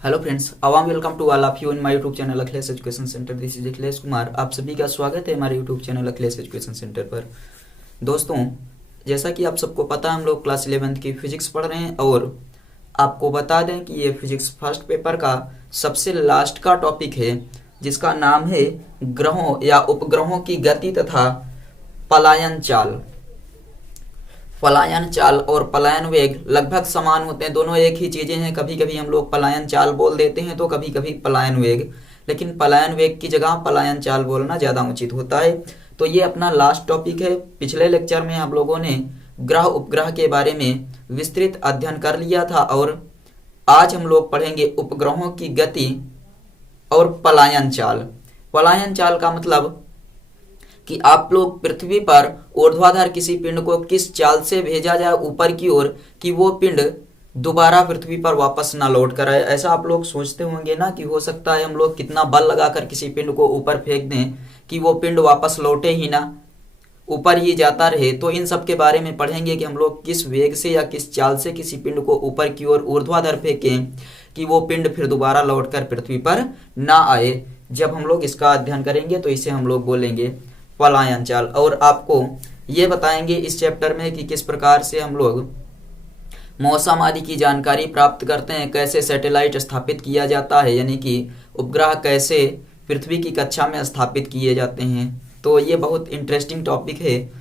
Hello friends, a warm welcome to all of you in my YouTube channel Akhilesh education centre. This is Akhilesh Kumar. आप सभी का स्वागत है हमारे YouTube channel Akhilesh education centre पर। दोस्तों, जैसा कि आप सबको पता है, हम लोग क्लास 11th की फिजिक्स पढ़ रहे हैं और आपको बता दें कि ये फिजिक्स फर्स्ट पेपर का सबसे लास्ट का टॉपिक है, जिसका नाम है ग्रहों या उपग्रहों की गति तथा पलायन चाल। पलायन चाल और पलायन वेग लगभग समान होते हैं, दोनों एक ही चीजें हैं। कभी कभी हम लोग पलायन चाल बोल देते हैं तो कभी कभी पलायन वेग, लेकिन पलायन वेग की जगह पलायन चाल बोलना ज्यादा उचित होता है। तो ये अपना लास्ट टॉपिक है। पिछले लेक्चर में हम लोगों ने ग्रह उपग्रह के बारे में विस्तृत अध्ययन कर लिया था और आज हम लोग पढ़ेंगे उपग्रहों की गति और पलायन चाल। पलायन चाल का मतलब कि आप लोग पृथ्वी पर ऊर्ध्वाधर किसी पिंड को किस चाल से भेजा जाए ऊपर की ओर कि वो पिंड दोबारा पृथ्वी पर वापस ना लौट कर आए। ऐसा आप लोग सोचते होंगे ना कि हो सकता है हम लोग कितना बल लगाकर किसी पिंड को ऊपर फेंक दें कि वो पिंड वापस लौटे ही ना, ऊपर ही जाता रहे। तो इन सब के बारे में पढ़ेंगे कि हम लोग किस वेग से या किस चाल से किसी पिंड को ऊपर की ओर ऊर्ध्वाधर फेंकें कि वो पिंड फिर दोबारा लौटकर पृथ्वी पर ना आए। जब हम लोग इसका अध्ययन करेंगे तो इसे हम लोग बोलेंगे पलायन चाल। और आपको ये बताएंगे इस चैप्टर में कि किस प्रकार से हम लोग मौसम आदि की जानकारी प्राप्त करते हैं, कैसे सैटेलाइट स्थापित किया जाता है, यानी कि उपग्रह कैसे पृथ्वी की कक्षा में स्थापित किए जाते हैं। तो ये बहुत इंटरेस्टिंग टॉपिक है,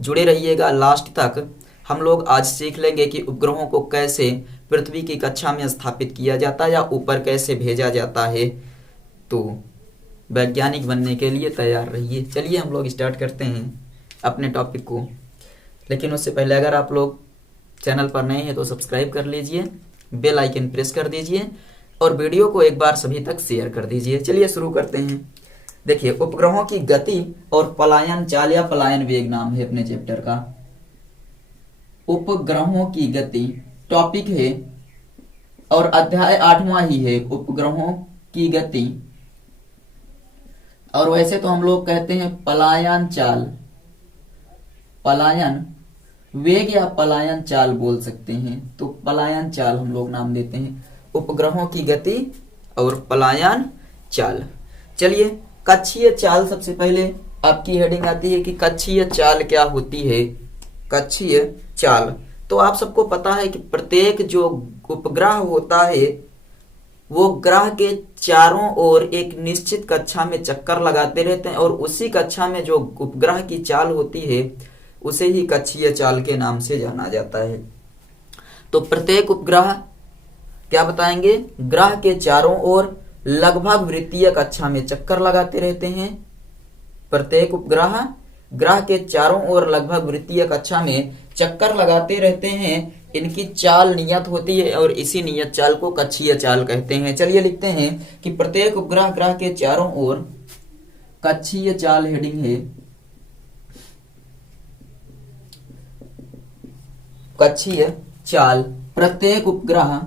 जुड़े रहिएगा लास्ट तक। हम लोग आज सीख लेंगे कि उपग्रहों को कैसे पृथ्वी की कक्षा में स्थापित किया जाता है या ऊपर कैसे भेजा जाता है। तो वैज्ञानिक बनने के लिए तैयार रहिए। चलिए हम लोग स्टार्ट करते हैं अपने टॉपिक को। लेकिन उससे पहले अगर आप लोग चैनल पर नए हैं तो सब्सक्राइब कर लीजिए, बेल आइकन प्रेस कर दीजिए और वीडियो को एक बार सभी तक शेयर कर दीजिए। चलिए शुरू करते हैं। देखिए, उपग्रहों की गति और पलायन चाल या पलायन वेग नाम है अपने चैप्टर का। उपग्रहों की गति टॉपिक है और अध्याय 8वां ही है, उपग्रहों की गति। और वैसे तो हम लोग कहते हैं पलायन चाल, पलायन वेग या पलायन चाल बोल सकते हैं। तो पलायन चाल हम लोग नाम देते हैं, उपग्रहों की गति और पलायन चाल। चलिए, कक्षीय चाल सबसे पहले आपकी हेडिंग आती है कि कक्षीय चाल क्या होती है। कक्षीय चाल तो आप सबको पता है कि प्रत्येक जो उपग्रह होता है वो ग्रह के चारों ओर एक निश्चित कक्षा में चक्कर लगाते रहते हैं और उसी कक्षा में जो उपग्रह की चाल होती है उसे ही कक्षीय चाल के नाम से जाना जाता है। तो प्रत्येक उपग्रह क्या बताएंगे, ग्रह के चारों ओर लगभग वृत्तीय कक्षा में चक्कर लगाते रहते हैं। प्रत्येक उपग्रह ग्रह के चारों ओर लगभग वृत्तीय कक्षा में चक्कर लगाते रहते हैं। इनकी चाल नियत होती है और इसी नियत चाल को कक्षीय चाल कहते हैं। चलिए लिखते हैं कि प्रत्येक उपग्रह ग्रह के चारों ओर कक्षीय चाल हेडिंग है। कक्षीय चाल प्रत्येक उपग्रह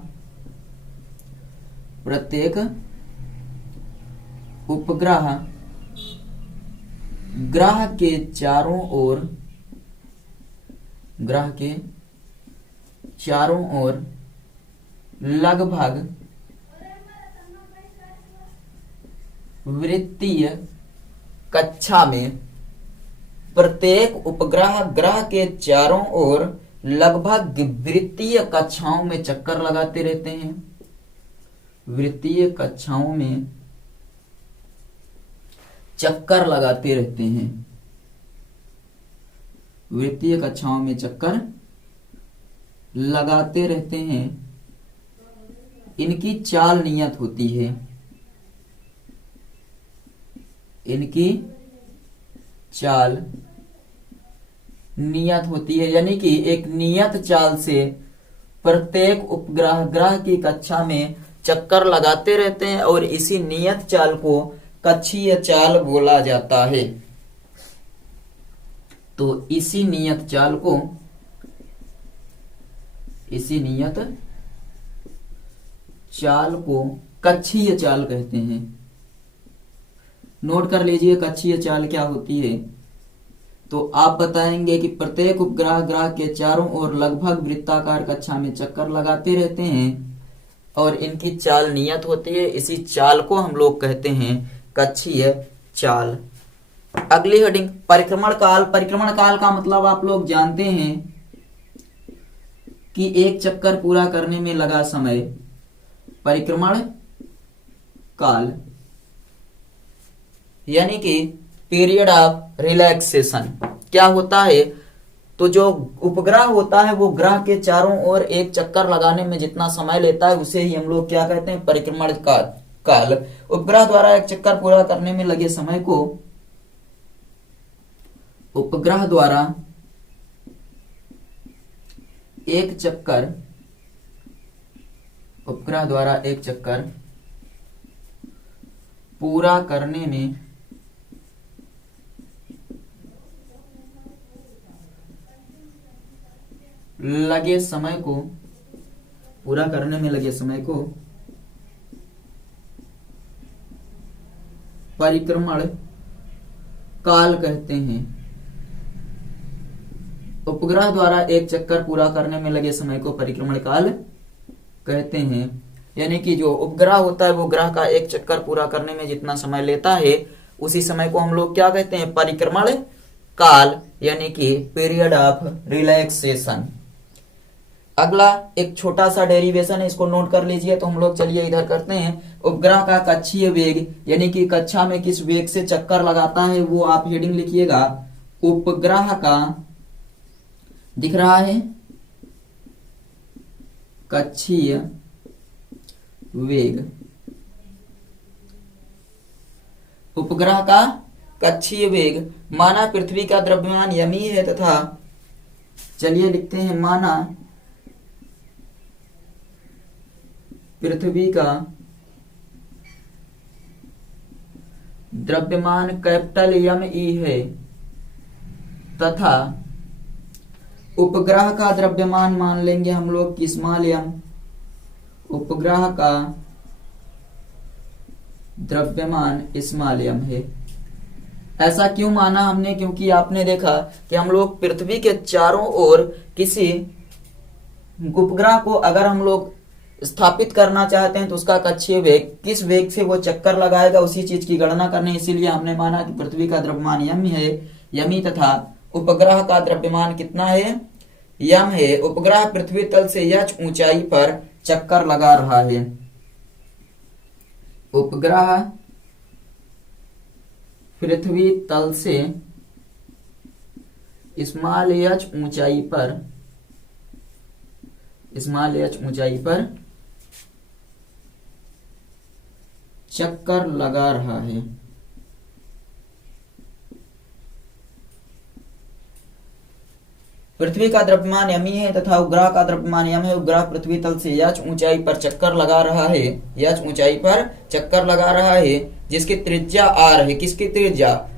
ग्रह के चारों ओर लगभग वृत्तीय कक्षा में, प्रत्येक उपग्रह ग्रह के चारों ओर लगभग वृत्तीय कक्षाओं में चक्कर लगाते रहते हैं। वृत्तीय कक्षाओं में चक्कर लगाते रहते हैं। वृत्तीय कक्षाओं में चक्कर लगाते रहते हैं। इनकी चाल नियत होती है। इनकी चाल नियत होती है, यानी कि एक नियत चाल से प्रत्येक उपग्रह ग्रह की कक्षा में चक्कर लगाते रहते हैं और इसी नियत चाल को कक्षीय चाल बोला जाता है। तो इसी नियत चाल को कक्षीय चाल कहते हैं। नोट कर लीजिए कक्षीय चाल क्या होती है। तो आप बताएंगे कि प्रत्येक उपग्रह ग्रह के चारों ओर लगभग वृत्ताकार कक्षा में चक्कर लगाते रहते हैं। और इनकी चाल नियत होती है। इसी चाल को हम लोग कहते हैं कक्षीय चाल। अगली हेडिंग परिक्रमण काल। परिक्रमण काल का मतलब आप लोग जानते हैं कि एक चक्कर पूरा करने में लगा समय। परिक्रमण काल यानी कि पीरियड ऑफ रिलैक्सेशन। क्या होता है, तो जो उपग्रह होता है वो ग्रह के चारों ओर एक चक्कर लगाने में जितना समय लेता है उसे ही हम लोग क्या कहते हैं, परिक्रमण काल। उपग्रह द्वारा एक चक्कर पूरा करने में लगे समय को उपग्रह द्वारा एक चक्कर पूरा करने में लगे समय को परिक्रमण काल कहते हैं। उपग्रह द्वारा एक चक्कर पूरा करने में लगे समय को परिक्रमण काल कहते हैं। यानी कि जो उपग्रह होता है वो ग्रह का एक चक्कर पूरा करने में जितना समय लेता है उसी समय को हम लोग क्या कहते हैं, परिक्रमण काल यानी कि पीरियड ऑफ रिलैक्सेशन। अगला एक छोटा सा डेरिवेशन है, इसको नोट कर लीजिए। तो हम लोग चलिए इधर करते हैं। उपग्रह का कक्षीय वेग यानी कि कक्षा में किस वेग से चक्कर लगाता है वो आप हेडिंग लिखिएगा। उपग्रह का दिख रहा है कक्षीय वेग। उपग्रह का कक्षीय वेग माना पृथ्वी का द्रव्यमान यमी है तथा चलिए लिखते हैं माना पृथ्वी का द्रव्यमान कैपिटल यम ई है तथा उपग्रह का द्रव्यमान मान लेंगे हम लोग स्मॉल यम। उपग्रह का द्रव्यमान स्मॉल यम है। ऐसा क्यों माना हमने, क्योंकि आपने देखा कि हम लोग पृथ्वी के चारों ओर किसी उपग्रह को अगर हम लोग स्थापित करना चाहते हैं तो उसका कक्षीय वेग, किस वेग से वो चक्कर लगाएगा उसी चीज की गणना करनी। इसीलिए हमने माना कि पृथ्वी का द्रव्यमान यमी तथा उपग्रह का द्रव्यमान कितना है, यम है। उपग्रह पृथ्वी तल से यच ऊंचाई पर चक्कर लगा रहा है। उपग्रह पृथ्वी तल से स्मॉल एच ऊंचाई पर चक्कर लगा रहा है। पृथ्वी का द्रव्यमान यमी है तथा उपग्रह का द्रव्यमान यम है। उपग्रह पृथ्वी तल से यच ऊंचाई पर चक्कर लगा रहा है, यच ऊंचाई पर चक्कर लगा रहा है जिसकी त्रिज्या आर है। किसकी त्रिज्या,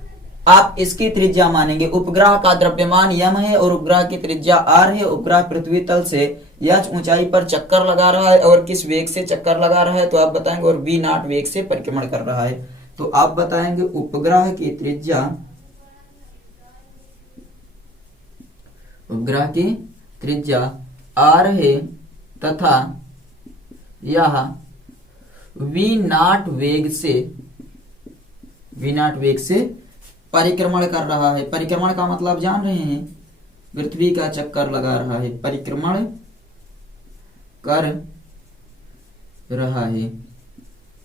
आप इसकी त्रिज्या मानेंगे। उपग्रह का द्रव्यमान यम है और उपग्रह की त्रिज्या आर है। उपग्रह पृथ्वी तल से यच ऊंचाई पर चक्कर लगा रहा है और किस वेग से चक्कर लगा रहा है तो आप बताएंगे, और v नॉट वेग से परिक्रमण कर रहा है। तो आप बताएंगे उपग्रह की त्रिज्या r है तथा यह v नॉट वेग से परिक्रमण कर रहा है। परिक्रमण का मतलब जान रहे हैं, पृथ्वी का चक्कर लगा रहा है, परिक्रमण कर रहा है।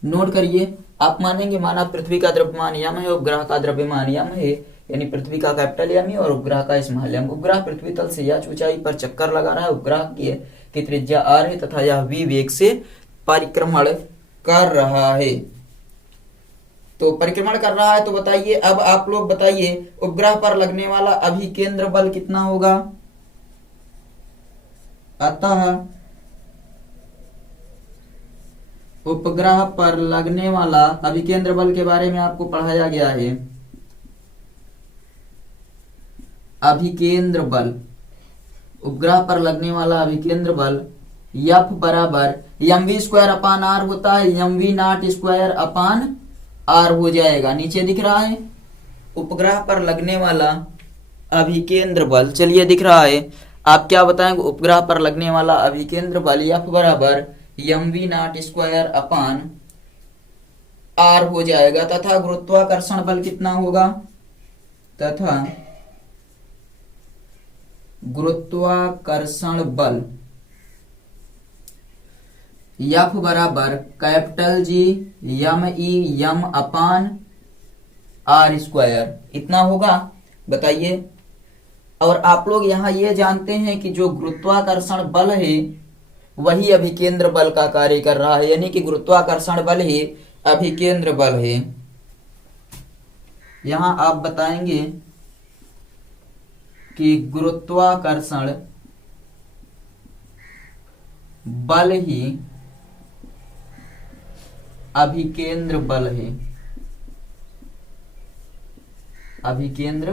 नोट करिए, आप मानेंगे माना पृथ्वी का द्रव्यमान यम है, उपग्रह का द्रव्यमान यम है, यानी पृथ्वी का कैपिटल यम है और उपग्रह का स्मॉल यम। उपग्रह पृथ्वी तल से यच ऊंचाई पर चक्कर लगा रहा है। उपग्रह की त्रिज्या r है तथा यह v वेग से परिक्रमण कर रहा है। तो परिक्रमण कर रहा है तो बताइए, अब आप लोग बताइए उपग्रह पर लगने वाला अभिकेंद्र बल कितना होगा। अतः उपग्रह पर लगने वाला अभिकेंद्र बल के बारे में आपको पढ़ाया गया है। अभिकेंद्र बल, उपग्रह पर लगने वाला अभिकेंद्र बल F बराबर mv स्क्वायर अपान r होता है, mv not square upon r हो जाएगा। नीचे दिख रहा है उपग्रह पर लगने वाला अभिकेंद्र बल, चलिए दिख रहा है। आप क्या बताएंगे, उपग्रह पर लगने वाला अभिकेंद्र बल F बराबर mv0 अपान r हो जाएगा, तथा गुरुत्वाकर्षण बल कितना होगा, तथा गुरुत्वाकर्षण बल F बराबर कैपिटल G m अपान r², इतना होगा, बताइए। और आप लोग यहाँ ये जानते हैं कि जो गुरुत्वाकर्षण बल है वही अभिकेंद्र बल का कार्य कर रहा है, यानी कि गुरुत्वाकर्षण बल ही अभिकेंद्र बल है। यहाँ आप बताएंगे कि गुरुत्वाकर्षण बल ही अभिकेंद्र बल है, अभिकेंद्र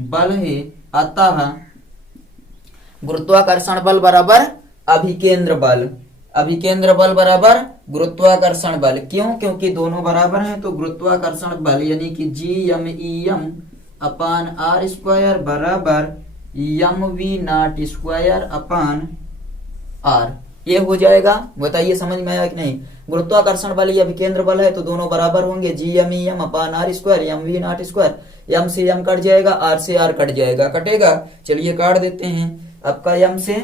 बल है, अतः गुरुत्वाकर्षण बल बराबर अभिकेंद्र बल, अभिकेंद्र बल बराबर गुरुत्वाकर्षण बल। क्यों? क्योंकि दोनों बराबर हैं, तो गुरुत्वाकर्षण बल यानी कि GMEM अपान r² बराबर mv0² अपान r, ये हो जाएगा। बताइए समझ में आया कि नहीं। गुरुत्वाकर्षण बल ये अभिकेंद्र बल है, तो दोनों बराबर होंगे, GMEM अपान r² mv0², m से m कट जाएगा, r से r कट जाएगा, कटेगा। चलिए काट देते हैं। आपका m से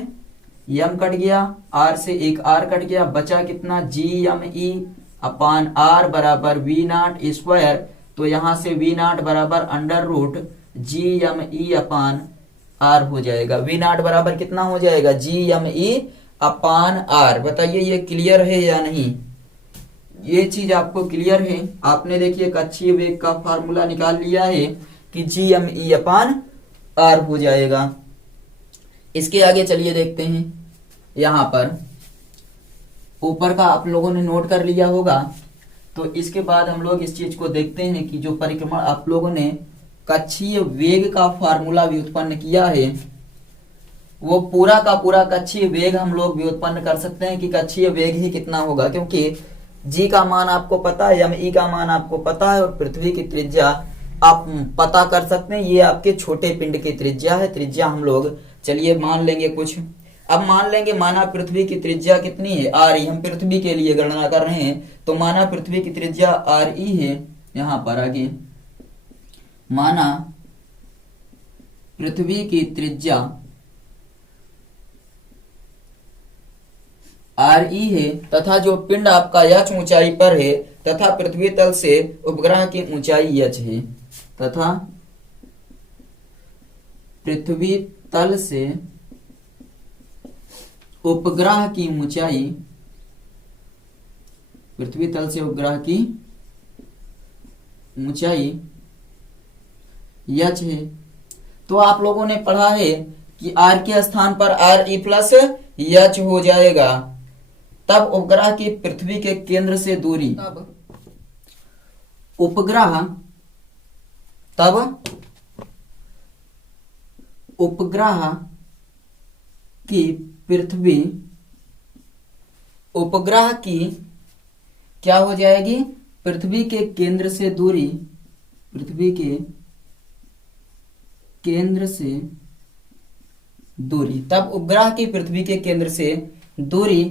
m कट गया, r से एक r कट गया, बचा कितना, GME अपान r बराबर v0², तो यहाँ से v0 बराबर अंडर रूट GME अपान r हो जाएगा। v0 बराबर कितना हो जाएगा, GME अपान r। बताइए ये क्लियर है या नहीं, ये चीज आपको क्लियर है। आपने देखिए कक्षीय वेग का फार्मूला निकाल लिया है कि GME अपान r हो जाएगा। इसके आगे चलिए देखते हैं। यहाँ पर ऊपर का आप लोगों ने नोट कर लिया होगा, तो इसके बाद हम लोग इस चीज को देखते हैं कि जो परिक्रमण आप लोगों ने कक्षीय वेग का फार्मूला व्युत्पन्न किया है, वो पूरा का पूरा कक्षीय वेग हम लोग व्युत्पन्न कर सकते हैं कि कक्षीय वेग ही कितना होगा, क्योंकि g का मान आपको पता है, me का मान आपको पता है, और पृथ्वी की त्रिज्या आप पता कर सकते हैं। ये आपके छोटे पिंड की त्रिज्या है, त्रिज्या हम लोग चलिए मान लेंगे कुछ। अब मान लेंगे, माना पृथ्वी की त्रिज्या कितनी है, r, हम पृथ्वी के लिए गणना कर रहे हैं, तो माना पृथ्वी की त्रिज्या re है। यहां पर आगे माना पृथ्वी की त्रिज्या re है, तथा जो पिंड आपका h ऊंचाई पर है, तथा पृथ्वी तल से उपग्रह की ऊंचाई h है, तथा पृथ्वी तल से उपग्रह की ऊंचाई, पृथ्वी तल से उपग्रह की ऊंचाई h है। तो आप लोगों ने पढ़ा है कि r के स्थान पर re प्लस h हो जाएगा, तब उपग्रह की पृथ्वी के केंद्र से दूरी, तब उपग्रह की पृथ्वी, उपग्रह की क्या हो जाएगी, पृथ्वी के केंद्र से दूरी, पृथ्वी के केंद्र से दूरी, तब उपग्रह की पृथ्वी के केंद्र से दूरी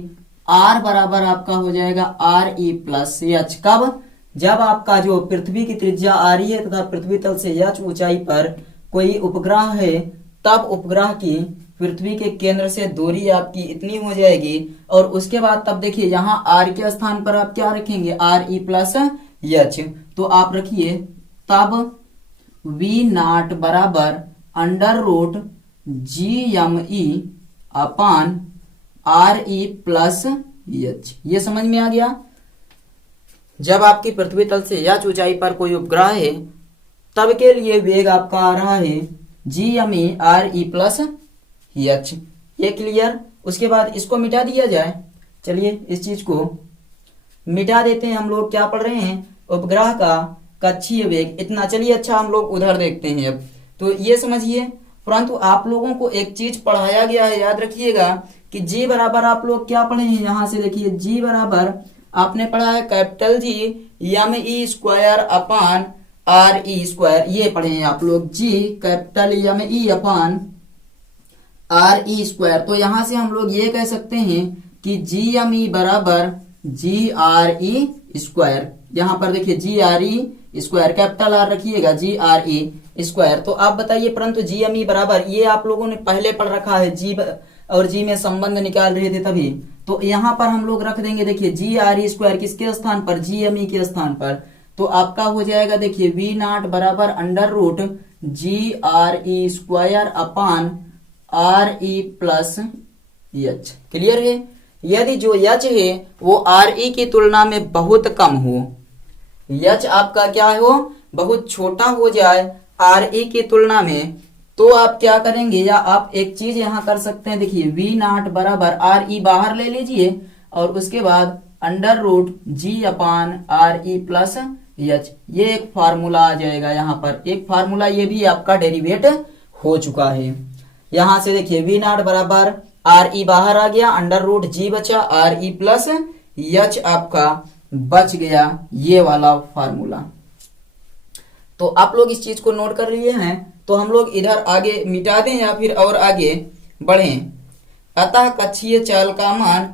r बराबर आपका हो जाएगा re प्लस h। कब? जब आपका जो पृथ्वी की त्रिज्या re है तथा पृथ्वी तल से h ऊंचाई पर कोई उपग्रह है, तब उपग्रह की पृथ्वी के केंद्र से दूरी आपकी इतनी हो जाएगी। और उसके बाद तब देखिए यहाँ r के स्थान पर आप क्या रखेंगे, re प्लस h, तो आप रखिए तब v0 बराबर अंडर रूट GME अपान re प्लस h। ये समझ में आ गया। जब आपकी पृथ्वी तल से h ऊंचाई पर कोई उपग्रह है, तब के लिए वेग आपका आ रहा है GME re प्लस h। ये क्लियर। उसके बाद इसको मिटा दिया जाए। चलिए इस चीज को मिटा देते हैं। हम लोग क्या पढ़ रहे हैं, उपग्रह का कक्षीय वेग इतना। चलिए अच्छा हम लोग उधर देखते हैं। अब तो ये समझिए, परंतु आप लोगों को एक चीज पढ़ाया गया है, याद रखिएगा कि g बराबर आप लोग क्या पढ़े हैं, यहां से देखिए g बराबर आपने पढ़ा है कैपिटल G me² अपान re²। ये पढ़े हैं आप लोग, g कैपिटल me अपान re²। तो यहां से हम लोग ये कह सकते हैं कि जी एम ई बराबर जी आर ई स्क्वायर। यहाँ पर देखिए G R E square, capital R रखिएगा, जी आर ई स्क्वायर। तो आप बताइए, परंतु जी एम ई बराबर, ये आप लोगों ने पहले पढ़ रखा है, जी और जी में संबंध निकाल रहे थे तभी। तो यहाँ पर हम लोग रख देंगे, देखिए जी आर ई स्क्वायर किसके स्थान पर, जी एम ई के स्थान पर। तो आपका हो जाएगा, देखिए वी नॉट बराबर under root G R E square upon R E plus H. Clear है। यदि जो एच है वो आर ई की तुलना में बहुत कम हो, एच आपका क्या हो, बहुत छोटा हो जाए आर ई की तुलना में, तो आप क्या करेंगे, या आप एक चीज यहां कर सकते हैं, देखिए वी नॉट बराबर आर ई बाहर ले लीजिए और उसके बाद अंडर रूट जी अपान आर ई प्लस एच। ये एक फार्मूला आ जाएगा, यहाँ पर एक फार्मूला, ये भी आपका डेरिवेट हो चुका है। यहां से देखिए वी नॉट बराबर आर ई बाहर आ गया, अंडर रूट जी बचा, आर ई प्लस एच आपका बच गया, ये वाला फार्मूला। तो आप लोग इस चीज को नोट कर लिए हैं। तो हम लोग इधर आगे मिटा दें या फिर और आगे बढ़ें। अतः कक्षीय चाल का मान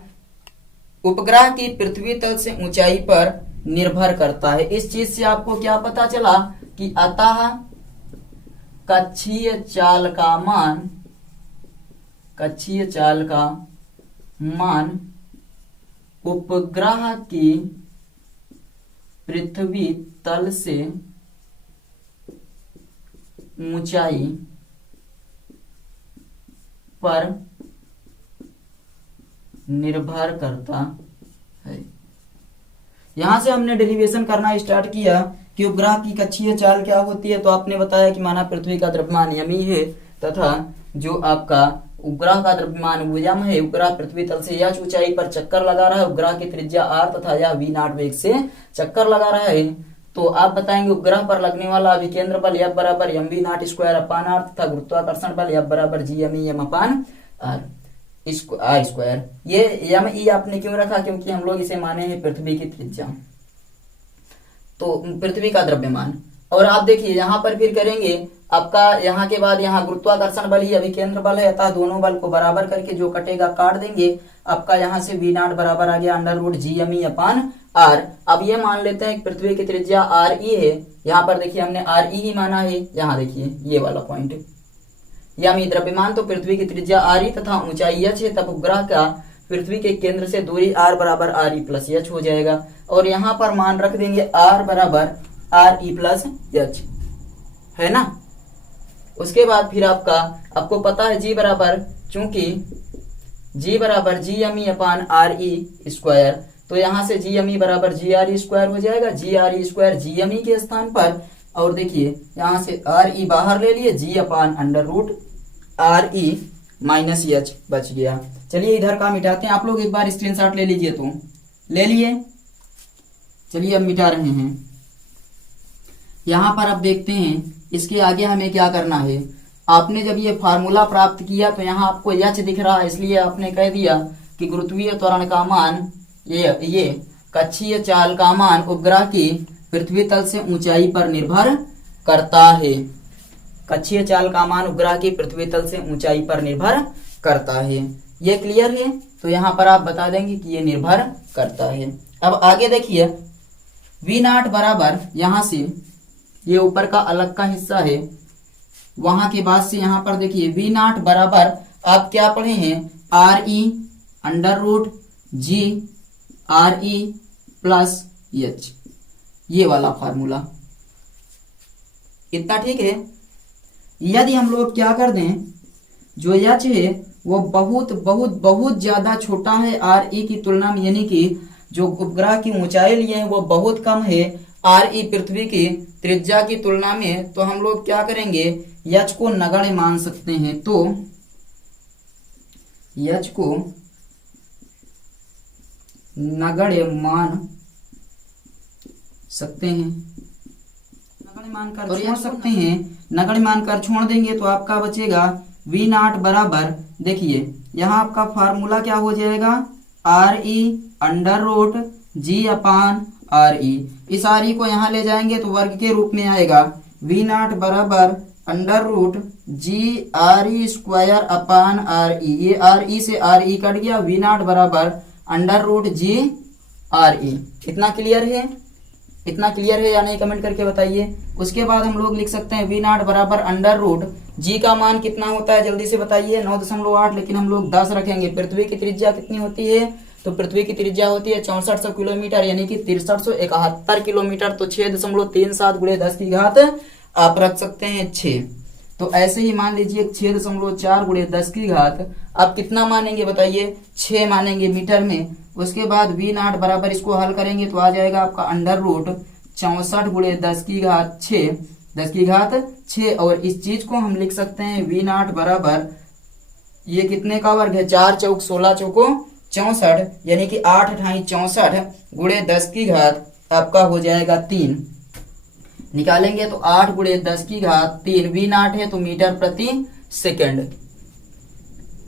उपग्रह की पृथ्वी तल से ऊंचाई पर निर्भर करता है। इस चीज से आपको क्या पता चला कि अतः कक्षीय चाल का मान, कक्षीय चाल का मान उपग्रह की पृथ्वी तल से ऊंचाई पर निर्भर करता है। यहां से हमने डेरिवेशन करना स्टार्ट किया कि उपग्रह की कक्षीय चाल क्या होती है। तो आपने बताया कि माना पृथ्वी का द्रव्यमान यमी है तथा जो आपका उपग्रह का द्रव्यमान यम है, उपग्रह पृथ्वी तल से यह ऊंचाई पर चक्कर लगा रहा है, उपग्रह की त्रिज्या आर तथा यह वी नॉट वेग से चक्कर लगा रहा है। तो आप बताएंगे उपग्रह पर लगने वाला अभिकेंद्र बल F बराबर M V not square upon R तथा गुरुत्वाकर्षण बल F बराबर G M E M upon R square. ये एम ई आपने क्यों रखा, क्योंकि हम लोग इसे माने हैं पृथ्वी की त्रिज्या, तो पृथ्वी का द्रव्यमान। और आप देखिए यहाँ पर फिर करेंगे आपका, यहाँ के बाद यहाँ गुरुत्वाकर्षण बल ही अभिकेंद्र बल है, अतः दोनों बल को बराबर करके जो कटेगा काट देंगे। आपका यहाँ से वी नॉट बराबर आ गया under root G M E upon R. अब ये मान लेते हैं कि पृथ्वी की त्रिज्या आर ई है, यहाँ पर देखिए हमने आर ई ही माना है, यहाँ देखिए ये वाला पॉइंट, यानी द्रव्यमान तो पृथ्वी की त्रिज्या आर ई तथा ऊंचाई एच है, तब उपग्रह का पृथ्वी के केंद्र से दूरी आर बराबर आर ई प्लस एच हो जाएगा। और यहाँ पर मान रख देंगे आर बराबर आर ई प्लस एच, है ना। उसके बाद फिर आपको पता है जी बराबर, चूंकि जी बराबर G M E upon R E square, तो यहाँ से जी एम ई बराबर जी आर ई स्क्वायर हो जाएगा, G R E square G M E के स्थान पर। और देखिए यहाँ से आर ई बाहर ले लिए, G upon under root R E minus H बच गया। चलिए इधर का मिटाते हैं, आप लोग एक बार स्क्रीनशॉट ले लीजिए। तो ले लिए, चलिए अब मिटा रहे हैं। यहाँ पर अब देखते हैं इसके आगे हमें क्या करना है। आपने जब ये फार्मूला प्राप्त किया तो यहाँ आपको एच दिख रहा है, इसलिए आपने कह दिया कि गुरुत्वीय त्वरण का मान, ये कक्षीय चाल का मान उपग्रह की पृथ्वी तल से ऊंचाई पर निर्भर करता है। कक्षीय चाल का मान उपग्रह की पृथ्वी तल से ऊंचाई पर निर्भर करता है। ये क्लियर है। तो यहाँ पर आप बता देंगे कि ये निर्भर करता है। अब आगे देखिए वी नॉट बराबर, यहाँ से ये ऊपर का अलग का हिस्सा है, वहां के बाद से यहाँ पर देखिए वी नॉट बराबर आप क्या पढ़े हैं, R E under root G R E plus H, ये वाला फार्मूला। इतना ठीक है। यदि हम लोग क्या कर दें, जो एच है वो बहुत बहुत बहुत ज्यादा छोटा है आर ई की तुलना में, यानी कि जो उपग्रह की ऊंचाई लिए हैं वो बहुत कम है आर ई पृथ्वी की त्रिज्या की तुलना में, तो हम लोग क्या करेंगे, एच को नगण्य मान सकते हैं। तो एच को नगण्य मान सकते हैं, नगण्य मानकर छोड़ सकते हैं। नगण्य मानकर छोड़ देंगे तो आपका बचेगा वी नॉट बराबर, देखिए यहाँ आपका फार्मूला क्या हो जाएगा, आर ई अंडर रूट जी अपान आर ई। इस आर ई को यहाँ ले जाएंगे तो वर्ग के रूप में आएगा, वी नॉट बराबर under root G R E square upon R E, ये आर ई से आर ई कट गया, वी नॉट बराबर under root G R E. इतना क्लियर है? इतना क्लियर है या नहीं कमेंट करके बताइए। उसके बाद हम लोग लिख सकते हैं वी नॉट बराबर अंडर रूट जी का मान कितना होता है जल्दी से बताइए, 9.8, लेकिन हम लोग 10 रखेंगे। पृथ्वी की त्रिज्या कितनी होती है? तो पृथ्वी की त्रिज्या होती है 6400 किलोमीटर, यानी कि 6371 किलोमीटर। तो 6.37 गुणे 10 की घात आप रख सकते हैं 6। तो ऐसे ही मान लीजिए 6.4 गुणे 10 की घात आप कितना मानेंगे बताइए? 6 मानेंगे मीटर में। उसके बाद वी नॉट बराबर इसको हल करेंगे तो आ जाएगा आपका अंडर रूट 64 गुणे 10 की घात 6, 10 की घात 6। और इस चीज को हम लिख सकते हैं वी नॉट बराबर, ये कितने का वर्ग है? 4 चौक 16 चौको 64, यानी कि 8 अठाई 64 गुणे 10 की घात आपका हो जाएगा 3। निकालेंगे तो 8 गुणे 10 की घात 3, वी नॉट है तो मीटर प्रति सेकंड।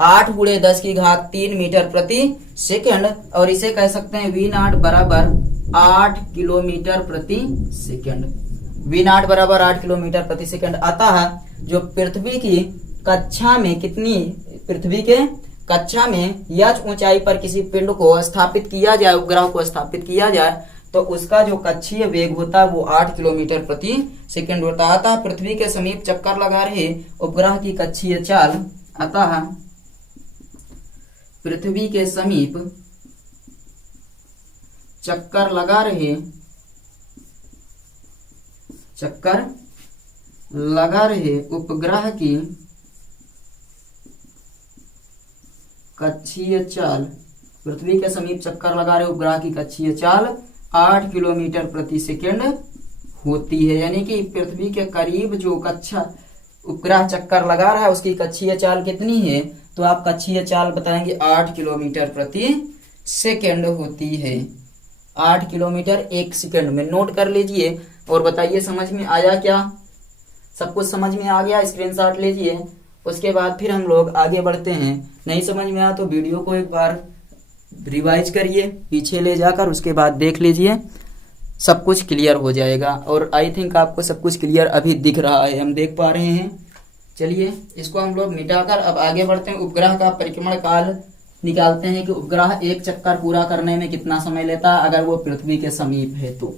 8 गुणे 10 की घात 3 मीटर प्रति सेकंड, और इसे कह सकते हैं वी नॉट बराबर 8 किलोमीटर प्रति सेकंड। वी नॉट बराबर 8 किलोमीटर प्रति सेकंड। अतः जो पृथ्वी की कक्षा में कितनी, पृथ्वी के कक्षा में यह ऊंचाई पर किसी पिंड को स्थापित किया जाए, उपग्रह को स्थापित किया जाए, तो उसका जो कक्षीय वेग होता है वो 8 किलोमीटर प्रति सेकंड होता है। अतः पृथ्वी के समीप चक्कर लगा रहे उपग्रह की कक्षीय चाल, अतः पृथ्वी के समीप चक्कर लगा रहे उपग्रह की कक्षीय चाल, पृथ्वी के समीप चक्कर लगा रहे उपग्रह की कक्षीय चाल 8 किलोमीटर प्रति सेकंड होती है। यानी कि पृथ्वी के करीब जो कक्षा उपग्रह चक्कर लगा रहा है उसकी कक्षीय चाल कितनी है? तो आप कक्षीय चाल बताएंगे 8 किलोमीटर प्रति सेकंड होती है। 8 किलोमीटर 1 सेकंड में नोट कर लीजिए और बताइए समझ में आया क्या? सब कुछ समझ में आ गया? स्क्रीनशॉट लीजिए। उसके बाद फिर हम लोग आगे बढ़ते हैं। नहीं समझ में आया तो वीडियो को एक बार रिवाइज करिए पीछे ले जाकर, उसके बाद देख लीजिए, सब कुछ क्लियर हो जाएगा। और आई थिंक आपको सब कुछ क्लियर अभी दिख रहा है, हम देख पा रहे हैं। चलिए इसको हम लोग मिटाकर अब आगे बढ़ते हैं। उपग्रह का परिक्रमण काल निकालते हैं कि उपग्रह एक चक्कर पूरा करने में कितना समय लेता है अगर वो पृथ्वी के समीप है तो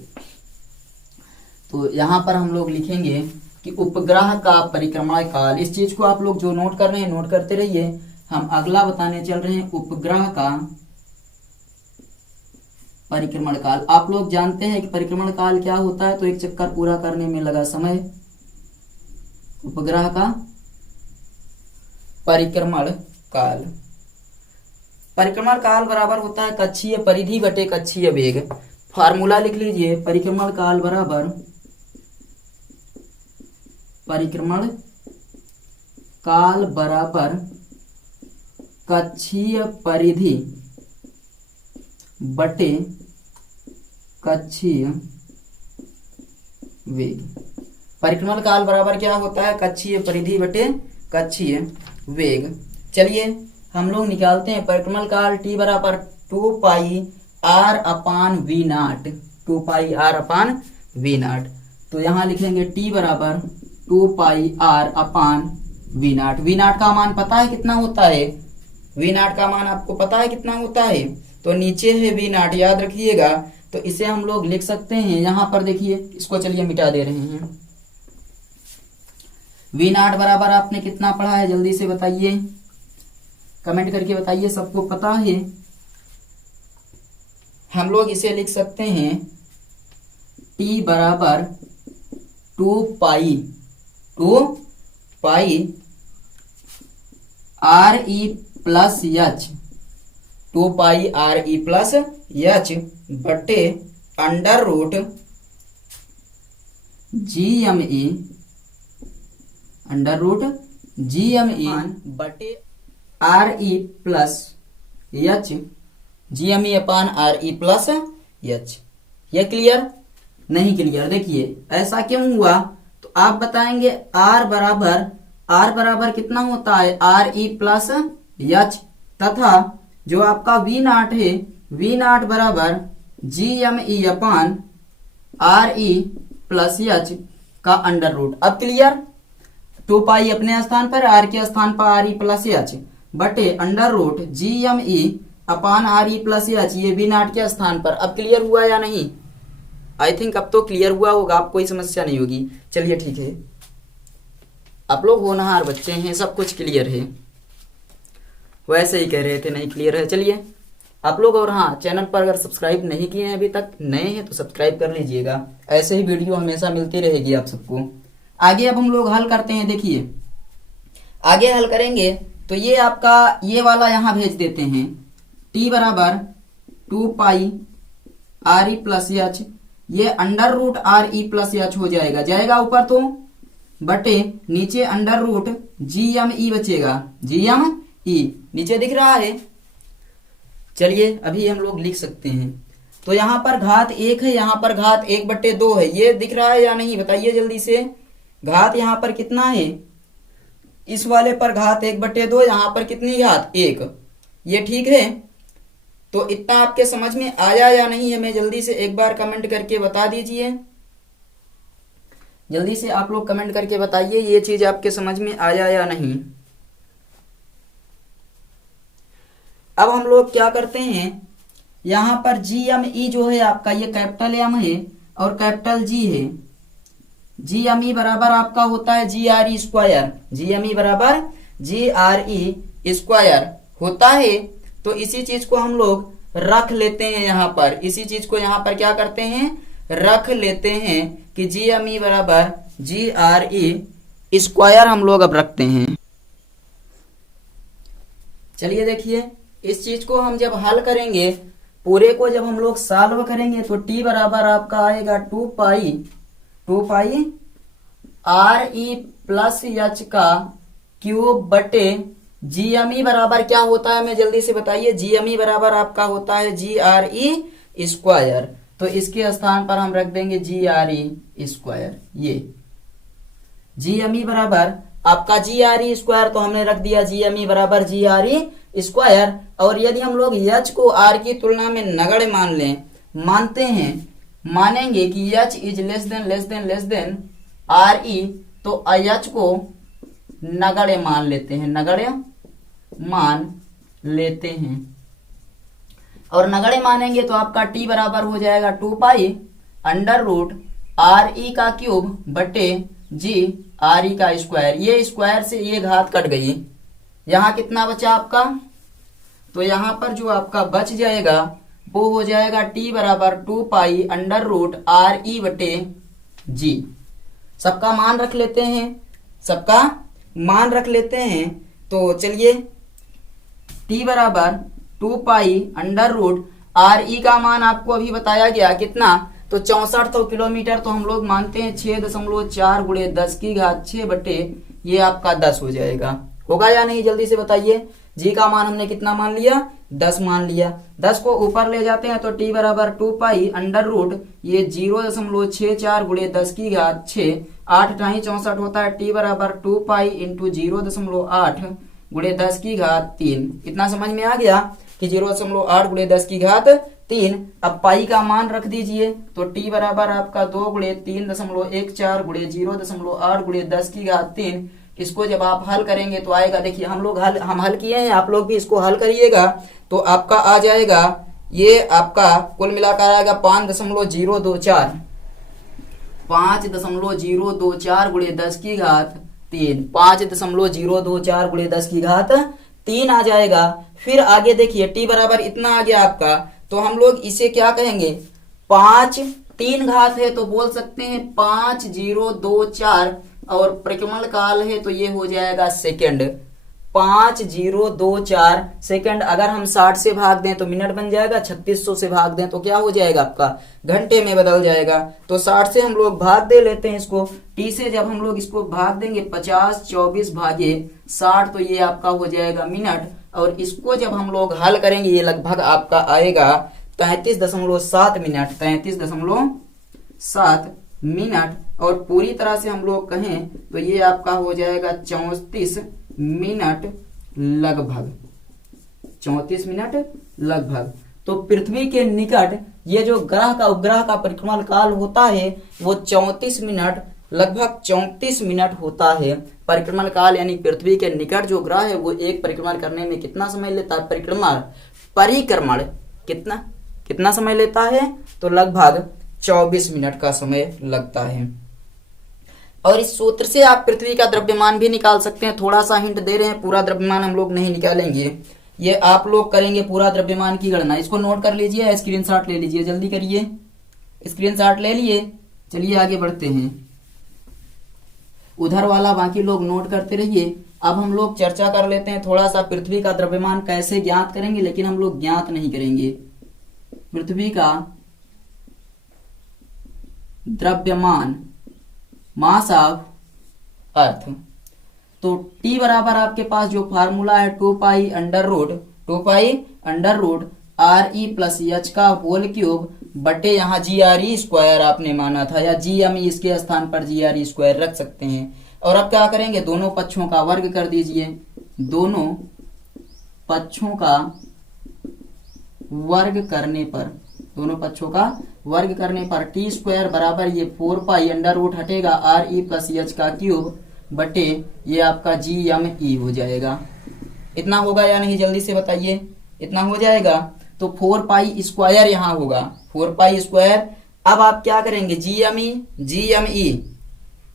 यहाँ पर हम लोग लिखेंगे कि उपग्रह का परिक्रमण काल। इस चीज को आप लोग जो नोट कर रहे हैं नोट करते रहिए। हम अगला बताने चल रहे हैं उपग्रह का परिक्रमण काल। आप लोग जानते हैं कि परिक्रमण काल क्या होता है? तो एक चक्कर पूरा करने में लगा समय, उपग्रह का परिक्रमण काल। परिक्रमण काल बराबर होता है कक्षीय परिधि बटे कक्षीय वेग। फार्मूला लिख लीजिए, परिक्रमण काल बराबर परिक्रमण काल बराबर कक्षीय परिधि बटे कक्षीय वेग। परिक्रमण काल बराबर क्या होता है? कक्षीय परिधि बटे कक्षीय वेग। चलिए हम लोग निकालते हैं परिक्रमण काल। टी बराबर 2 pi R upon V naught, 2 pi R upon V naught. तो यहाँ लिखेंगे टी बराबर 2 pi R upon V naught. V naught का मान पता है कितना होता है? वी नॉट का मान आपको पता है कितना होता है? तो नीचे है वी नॉट, याद रखिएगा। तो इसे हम लोग लिख सकते हैं, यहां पर देखिए, इसको चलिए मिटा दे रहे हैं। वी नॉट बराबर आपने कितना पढ़ा है जल्दी से बताइए, कमेंट करके बताइए, सबको पता है? हम लोग इसे लिख सकते हैं टी बराबर 2 pi R E plus H, 2 pi R E plus H बटे under root G M E, under root G M E बटे R E plus H, G M E upon R E plus H. ये clear? नहीं clear? देखिए ऐसा क्यों हुआ तो आप बताएंगे। आर बराबर कितना होता है? आर ई प्लस एच, तथा जो आपका वी नॉट है, वी नॉट बराबर G M E upon R E plus H का अंडर रूट। अब क्लियर? टू पाई अपने स्थान पर, आर के स्थान पर आर ई प्लस एच बटे under root G M E upon R E plus H, ये भी नॉट के स्थान पर। अब क्लियर हुआ या नहीं? आई थिंक अब तो क्लियर हुआ होगा, आप कोई समस्या नहीं होगी। चलिए ठीक है, आप लोग होनहार बच्चे हैं, सब कुछ क्लियर है। वैसे ही कह रहे थे नहीं क्लियर है। चलिए आप लोग, और हाँ, चैनल पर अगर सब्सक्राइब नहीं किए हैं अभी तक, नए हैं तो सब्सक्राइब कर लीजिएगा, ऐसे ही वीडियो हमेशा मिलती रहेगी आप सबको। आगे अब हम लोग हल करते हैं। देखिए आगे हल करेंगे तो ये आपका ये वाला यहां भेज देते हैं, t बराबर 2 pi R E plus H, ये under root R E plus H हो जाएगा, जाएगा ऊपर तो, बटे नीचे under root G M E बचेगा, जी एम ई नीचे दिख रहा है। चलिए अभी हम लोग लिख सकते हैं। तो यहां पर घात 1 है, यहां पर घात 1/2 है, ये दिख रहा है या नहीं बताइए जल्दी से। घात यहां पर कितना है, इस वाले पर घात 1/2, यहां पर कितनी घात 1, ये ठीक है। तो इतना आपके समझ में आया या नहीं हमें जल्दी से एक बार कमेंट करके बता दीजिए। जल्दी से आप लोग कमेंट करके बताइए ये चीज आपके समझ में आया या नहीं। अब हम लोग क्या करते हैं, यहां पर जी एम ई जो है आपका, ये कैपिटल एम है और कैपिटल जी है। जी एम ई बराबर आपका होता है G R E square, G M E बराबर जी आर ई स्क्वायर होता है। तो इसी चीज को हम लोग रख लेते हैं यहां पर, इसी चीज को यहां पर क्या करते हैं, रख लेते हैं कि जी एम ई बराबर जी आर ई स्क्वायर हम लोग अब रखते हैं। चलिए देखिए, इस चीज को हम जब हल करेंगे, पूरे को जब हम लोग सॉल्व करेंगे तो t बराबर आपका आएगा 2 pi R E plus H का क्यूब बटे जी एम ई बराबर क्या होता है हमें जल्दी से बताइए। जी एम ई बराबर आपका होता है जी आर ई स्क्वायर, तो इसके स्थान पर हम रख देंगे जी आर ई स्क्वायर। ये जी एम ई बराबर आपका जी आर ई स्क्वायर, तो हमने रख दिया जी एम ई बराबर जी आर ई स्क्वायर। और यदि हम लोग एच को आर की तुलना में नगण्य मान लें, मानेंगे कि H is less than R E, तो एच को नगण्य मान लेते हैं, नगण्य मान लेते हैं। और नगण्य मानेंगे तो आपका t बराबर हो जाएगा 2 pi under root R E का क्यूब बटे जी आर ई का स्क्वायर। ये स्क्वायर से ये घात कट गई, यहां कितना बचा आपका, तो यहां पर जो आपका बच जाएगा वो हो जाएगा t बराबर 2 pi under root R E बटे जी। सबका मान रख लेते हैं, सबका मान रख लेते हैं। तो चलिए t बराबर 2 pi under root R E का मान आपको अभी बताया गया कितना, तो 6400 किलोमीटर, तो हम लोग मानते हैं 6.4 गुणे 10 की घात 6 बटे ये आपका 10 हो जाएगा। होगा या नहीं जल्दी से बताइए। जी का मान हमने कितना मान लिया, 10 मान लिया। 10 को ऊपर ले जाते हैं तो t बराबर 2 पाई अंडर रूट ये 0.64 गुणे 10 की घात 6, 8 ढाई 64 होता है। t बराबर 2 पाई इंटू 0.8 गुणे 10 की घात 3। इतना समझ में आ गया कि 0.8 गुणे 10 की घात 3। अब पाई का मान रख दीजिए, तो t बराबर आपका 2 गुणे 3.14 गुणे 0.8 गुणे 10 की घात 3। इसको जब आप हल करेंगे तो आएगा, देखिए हम हल किए हैं, आप लोग भी इसको हल करिएगा तो आपका आ जाएगा, ये आपका कुल मिलाकर आएगा 5.024 गुणे 10 की घात 3, 5.024 गुणे 10 की घात 3 आ जाएगा। फिर आगे देखिए t बराबर इतना आ गया आपका, तो हम लोग इसे क्या कहेंगे, 5 3 घात है तो बोल सकते हैं 5024, और परिक्रमण काल है तो ये हो जाएगा सेकंड, 5024 सेकंड। अगर हम 60 से भाग दें तो मिनट बन जाएगा, 3600 से भाग दें तो क्या हो जाएगा आपका, घंटे में बदल जाएगा। तो 60 से हम लोग भाग दे लेते हैं इसको, t से जब हम लोग इसको भाग देंगे 50 24 भागे 60, तो ये आपका हो जाएगा मिनट। और इसको जब हम लोग हल करेंगे ये लगभग आपका आएगा 33.7 मिनट, 33.7 मिनट। और पूरी तरह से हम लोग कहें तो ये आपका हो जाएगा 34 मिनट लगभग, 34 मिनट लगभग। तो पृथ्वी के निकट ये जो ग्रह का उपग्रह का परिक्रमण काल होता है वो 34 मिनट, लगभग 34 मिनट होता है। परिक्रमण काल यानी पृथ्वी के निकट जो ग्रह है वो एक परिक्रमण करने में कितना समय लेता है? परिक्रमण कितना समय लेता है? तो लगभग 24 मिनट का समय लगता है। और इस सूत्र से आप पृथ्वी का द्रव्यमान भी निकाल सकते हैं। थोड़ा सा हिंट दे रहे हैं, पूरा द्रव्यमान हम लोग नहीं निकालेंगे, ये आप लोग करेंगे पूरा द्रव्यमान की गणना। इसको नोट कर लीजिए, स्क्रीनशॉट ले लीजिए, जल्दी करिए। स्क्रीनशॉट ले लिए, चलिए आगे बढ़ते हैं। उधर वाला बाकी लोग नोट करते रहिए। अब हम लोग चर्चा कर लेते हैं थोड़ा सा पृथ्वी का द्रव्यमान कैसे ज्ञात करेंगे, लेकिन हम लोग ज्ञात नहीं करेंगे। पृथ्वी का द्रव्यमान, मास ऑफ अर्थ, तो T बराबर आपके पास जो फार्मूला है 2 pi under root RE plus H का होल क्यूब बटे यहाँ GRE स्क्वायर आपने माना था, या GME इसके स्थान पर GRE स्क्वायर रख सकते हैं। और अब क्या करेंगे, दोनों पक्षों का वर्ग कर दीजिए। दोनों पक्षों का वर्ग करने पर T स्क्वायर बराबर ये 4 पाई अंडर रूट हटेगा RE प्लस H का क्यूब बटे ये आपका GME हो जाएगा। इतना होगा या नहीं, जल्दी से बताइए। इतना हो जाएगा, तो 4 पाई स्क्वायर यहाँ होगा, 4 पाई स्क्वायर। अब आप क्या करेंगे,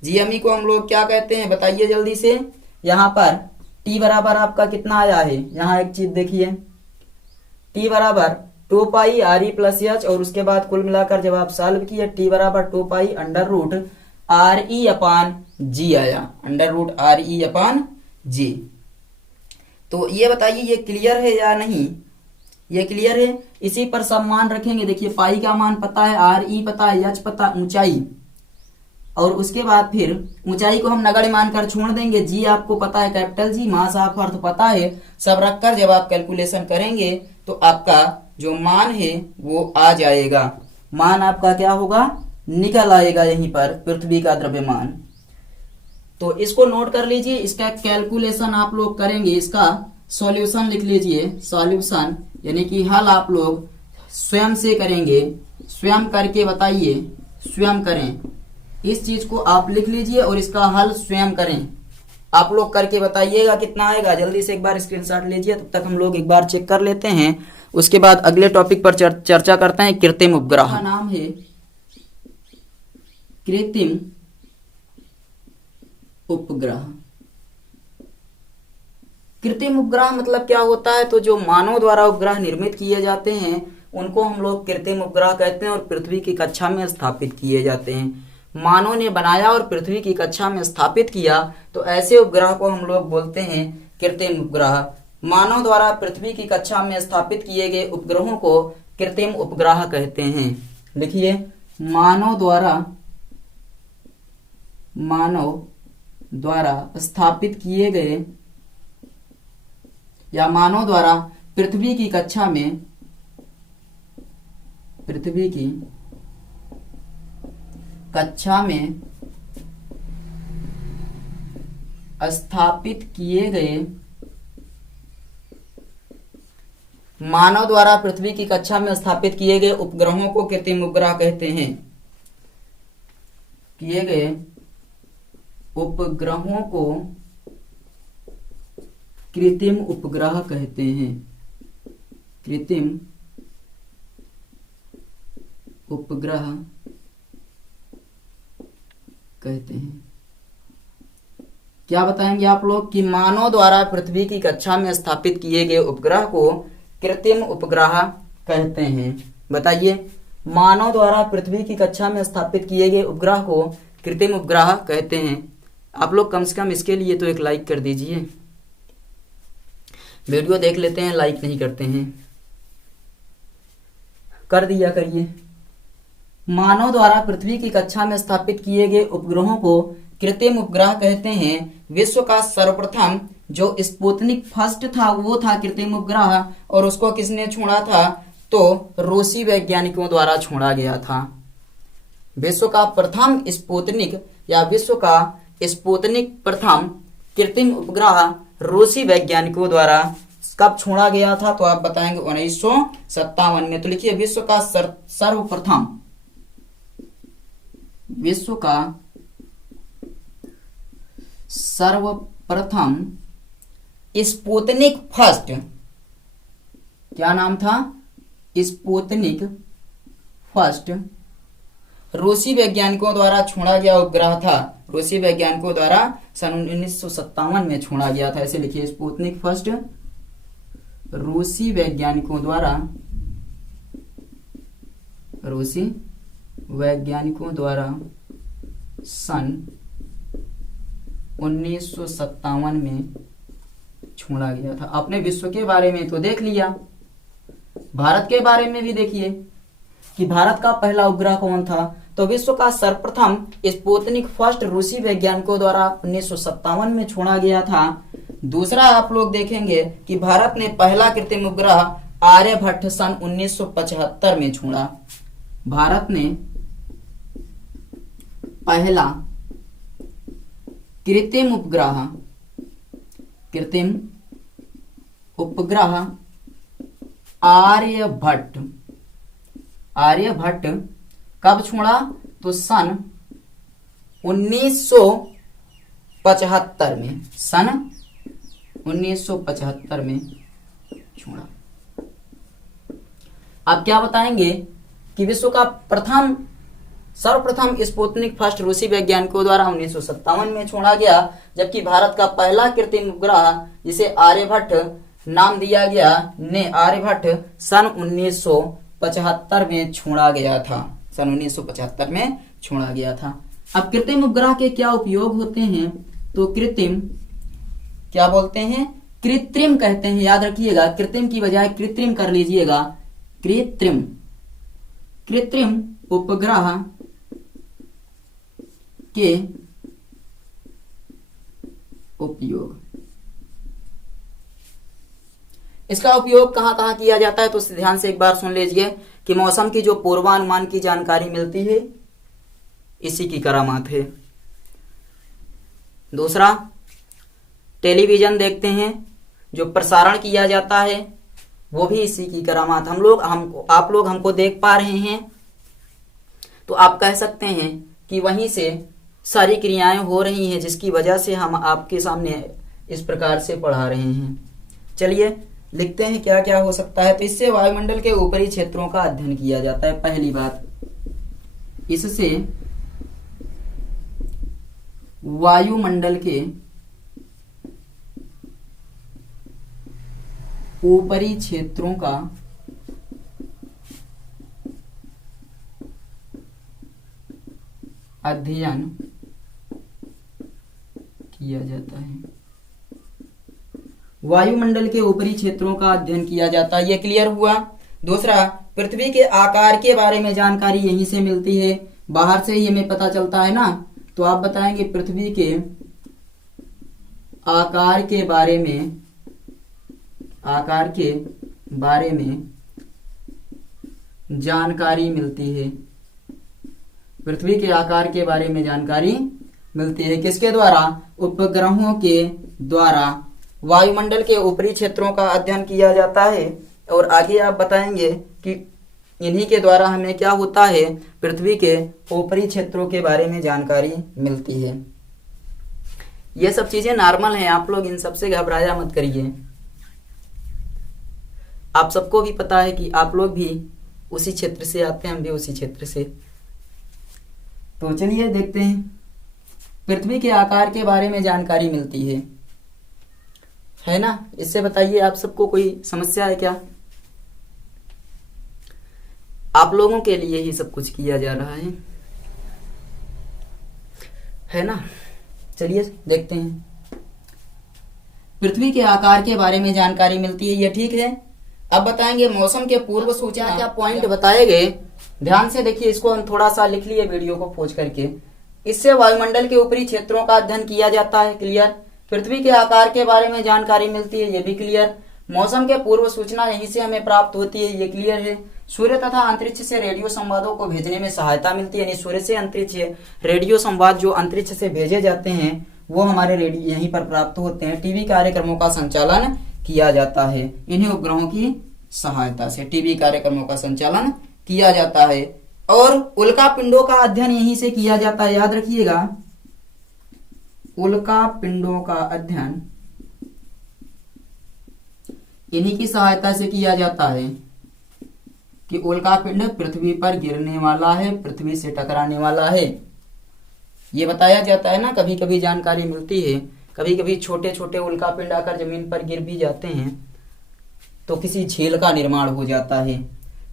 GME को हम लोग क्या कहते हैं बताइए जल्दी से। यहाँ पर T बराबर आपका कितना आया है, यहाँ एक चीज देखिए, T बराबर 2 पाई RE प्लस H, और उसके बाद कुल मिलाकर जब आप सॉल्व किए T बराबर 2 पाई अंडर रूट RE अपान G आया, अंडर रूट RE अपान G। तो ये बताइए ये क्लियर है या नहीं, ये क्लियर है। इसी पर सब मान रखेंगे। देखिए पाई का मान पता है, RE पता है, H पता, ऊंचाई, और उसके बाद फिर ऊंचाई को हम नगण्य मानकर छोड़ देंगे। G आपको पता है capital G, mass of earth पता है, सब रखकर जब आप कैलकुलेशन करेंगे तो आपका जो मान है वो आ जाएगा। मान आपका क्या होगा, निकल आएगा यहीं पर पृथ्वी का द्रव्यमान। तो इसको नोट कर लीजिए, इसका कैलकुलेशन आप लोग करेंगे, इसका सॉल्यूशन लिख लीजिए। सॉल्यूशन यानी कि हल आप लोग स्वयं से करेंगे, स्वयं करके बताइए, स्वयं करें। इस चीज को आप लिख लीजिए और इसका हल स्वयं करें। आप लोग करके बताइएगा कितना आएगा। जल्दी से एक बार स्क्रीनशॉट लीजिए, तब तक हम लोग एक बार चेक कर लेते हैं। उसके बाद अगले टॉपिक पर चर्चा करते हैं, कृत्रिम उपग्रह। का नाम है कृत्रिम उपग्रह। कृत्रिम उपग्रह मतलब क्या होता है, तो जो मानव द्वारा उपग्रह निर्मित किए जाते हैं उनको हम लोग कृत्रिम उपग्रह कहते हैं, और पृथ्वी की कक्षा में स्थापित किए जाते हैं। मानव ने बनाया और पृथ्वी की कक्षा में स्थापित किया, तो ऐसे उपग्रह को हम लोग बोलते हैं कृत्रिम उपग्रह। मानव द्वारा पृथ्वी की कक्षा में स्थापित किए गए उपग्रहों को कृत्रिम उपग्रह कहते हैं। लिखिए, मानव द्वारा स्थापित किए गए या मानव द्वारा पृथ्वी की कक्षा में स्थापित किए गए, मानव द्वारा पृथ्वी की कक्षा में स्थापित किए गए उपग्रहों को कृत्रिम उपग्रह कहते हैं। किए गए उपग्रहों को कृत्रिम उपग्रह कहते हैं। कृत्रिम उपग्रह कहते हैं। क्या बताएंगे आप लोग कि मानव द्वारा पृथ्वी की कक्षा में स्थापित किए गए उपग्रह को कृत्रिम उपग्रह कहते हैं। बताइए, मानव द्वारा पृथ्वी की कक्षा में स्थापित किए गए उपग्रह को कृत्रिम उपग्रह कहते हैं। आप लोग कम से कम इसके लिए तो एक लाइक कर दीजिए। वीडियो देख लेते हैं, लाइक नहीं करते हैं, कर दिया करिए। मानव द्वारा पृथ्वी की कक्षा में स्थापित किए गए उपग्रहों को कृत्रिम उपग्रह कहते हैं। विश्व का सर्वप्रथम जो स्पुतनिक फर्स्ट था वो था कृत्रिम उपग्रह, और उसको किसने छोड़ा था, तो रूसी वैज्ञानिकों द्वारा छोड़ा गया था। विश्व का प्रथम स्पुतनिक या विश्व का स्पुतनिक प्रथम कृत्रिम उपग्रह रूसी वैज्ञानिकों द्वारा कब छोड़ा गया था, तो आप बताएंगे 1957 में। तो लिखिए, विश्व का सर्वप्रथम, विश्व का सर्वप्रथम स्पुतनिक फर्स्ट, क्या नाम था? स्पुतनिक फर्स्ट रूसी वैज्ञानिकों द्वारा छोड़ा गया उपग्रह था। रूसी वैज्ञानिकों द्वारा सन 1957 में छोड़ा गया था। ऐसे लिखिए, स्पुतनिक फर्स्ट रूसी वैज्ञानिकों द्वारा सन 1957 में छोड़ा गया था। आपने विश्व के बारे में तो देख लिया, भारत के बारे में भी देखिए कि भारत का पहला उपग्रह कौन था। तो विश्व का सर्वप्रथम स्पुतनिक फर्स्ट रूसी वैज्ञानिकों द्वारा 1957 में छोड़ा गया था। दूसरा आप लोग देखेंगे कि भारत ने पहला कृत्रिम उपग्रह आर्यभट्ट सन 1975 में छोड़ा। भारत ने पहला कृत्रिम उपग्रह आर्यभट्ट कब छोड़ा? तो सन 1975 में, सन 1975 में छोड़ा। आप क्या बताएंगे कि विश्व का सर्वप्रथम स्पुतनिक फर्स्ट रूसी वैज्ञानिकों द्वारा 1957 में छोड़ा गया, जबकि भारत का पहला कृत्रिम उपग्रह जिसे आर्यभट्ट नाम दिया गया ने आर्यभट्ट सन 1975 में छोड़ा गया था। सन 1975 में छोड़ा गया था। अब कृत्रिम उपग्रह के क्या उपयोग होते हैं? तो कृत्रिम क्या बोलते हैं? कृत्रिम कहते हैं, याद रखिएगा, कृत्रिम की बजाय कृत्रिम कर लीजिएगा। कृत्रिम उपग्रह के उपयोग, इसका उपयोग कहां कहां किया जाता है? तो ध्यान से एक बार सुन लीजिए कि मौसम की जो पूर्वानुमान की जानकारी मिलती है, इसी की करामात है। दूसरा, टेलीविजन देखते हैं, जो प्रसारण किया जाता है, वो भी इसी की करामात। आप लोग हमको देख पा रहे हैं, तो आप कह सकते हैं कि वहीं से सारी क्रियाएं हो रही हैं, जिसकी वजह से हम आपके सामने इस प्रकार से पढ़ा रहे हैं। चलिए लिखते हैं क्या क्या हो सकता है। तो इससे वायुमंडल के ऊपरी क्षेत्रों का अध्ययन किया जाता है। पहली बात, इससे वायुमंडल के ऊपरी क्षेत्रों का अध्ययन किया जाता है। वायुमंडल के ऊपरी क्षेत्रों का अध्ययन किया जाता है, ये क्लियर हुआ। दूसरा, पृथ्वी के आकार के बारे में जानकारी यहीं से मिलती है, बाहर से ही हमें पता चलता है ना। तो आप बताएंगे पृथ्वी के आकार के बारे में जानकारी मिलती है। पृथ्वी के आकार के बारे में जानकारी मिलती है किसके द्वारा? उपग्रहों के द्वारा। वायुमंडल के ऊपरी क्षेत्रों का अध्ययन किया जाता है। और आगे आप बताएंगे कि इन्हीं के द्वारा हमें क्या होता है? पृथ्वी के ऊपरी क्षेत्रों के बारे में जानकारी मिलती है। ये सब चीजें नॉर्मल हैं, आप लोग इन सब से घबराया मत करिए। आप सबको भी पता है कि आप लोग भी उसी क्षेत्र से आते हैं, हम भी उसी क्षेत्र से। तो चलिए देखते हैं, पृथ्वी के आकार के बारे में जानकारी मिलती है ना। इससे बताइए आप सबको कोई समस्या है क्या? आप लोगों के लिए ही सब कुछ किया जा रहा है ना। चलिए देखते हैं, पृथ्वी के आकार के बारे में जानकारी मिलती है, ये ठीक है। अब बताएंगे मौसम के पूर्व सूचना, क्या पॉइंट बताए गए, ध्यान से देखिए, इसको हम थोड़ा सा लिख लिए वीडियो को खोज करके। इससे वायुमंडल के ऊपरी क्षेत्रों का अध्ययन किया जाता है, क्लियर। पृथ्वी के आकार के बारे में जानकारी मिलती है, ये भी क्लियर। मौसम के पूर्व सूचना यहीं से हमें प्राप्त होती है, ये क्लियर है। सूर्य तथा अंतरिक्ष से रेडियो संवादों को भेजने में सहायता मिलती है, यानी सूर्य से अंतरिक्ष रेडियो संवाद जो अंतरिक्ष से भेजे जाते हैं वो हमारे रेडियो यहीं पर प्राप्त होते हैं। टीवी कार्यक्रमों का संचालन किया जाता है इन्हीं उपग्रहों की सहायता से, टीवी कार्यक्रमों का संचालन किया जाता है। और उल्का पिंडों का अध्ययन यहीं से किया जाता है, याद रखिएगा। उल्का पिंडों का अध्ययन इन्हीं की सहायता से किया जाता है कि उल्का पिंड पृथ्वी पर गिरने वाला है, पृथ्वी से टकराने वाला है। ये बताया जाता है ना, कभी कभी जानकारी मिलती है, कभी कभी छोटे छोटे उल्का पिंड आकर जमीन पर गिर भी जाते हैं तो किसी झील का निर्माण हो जाता है।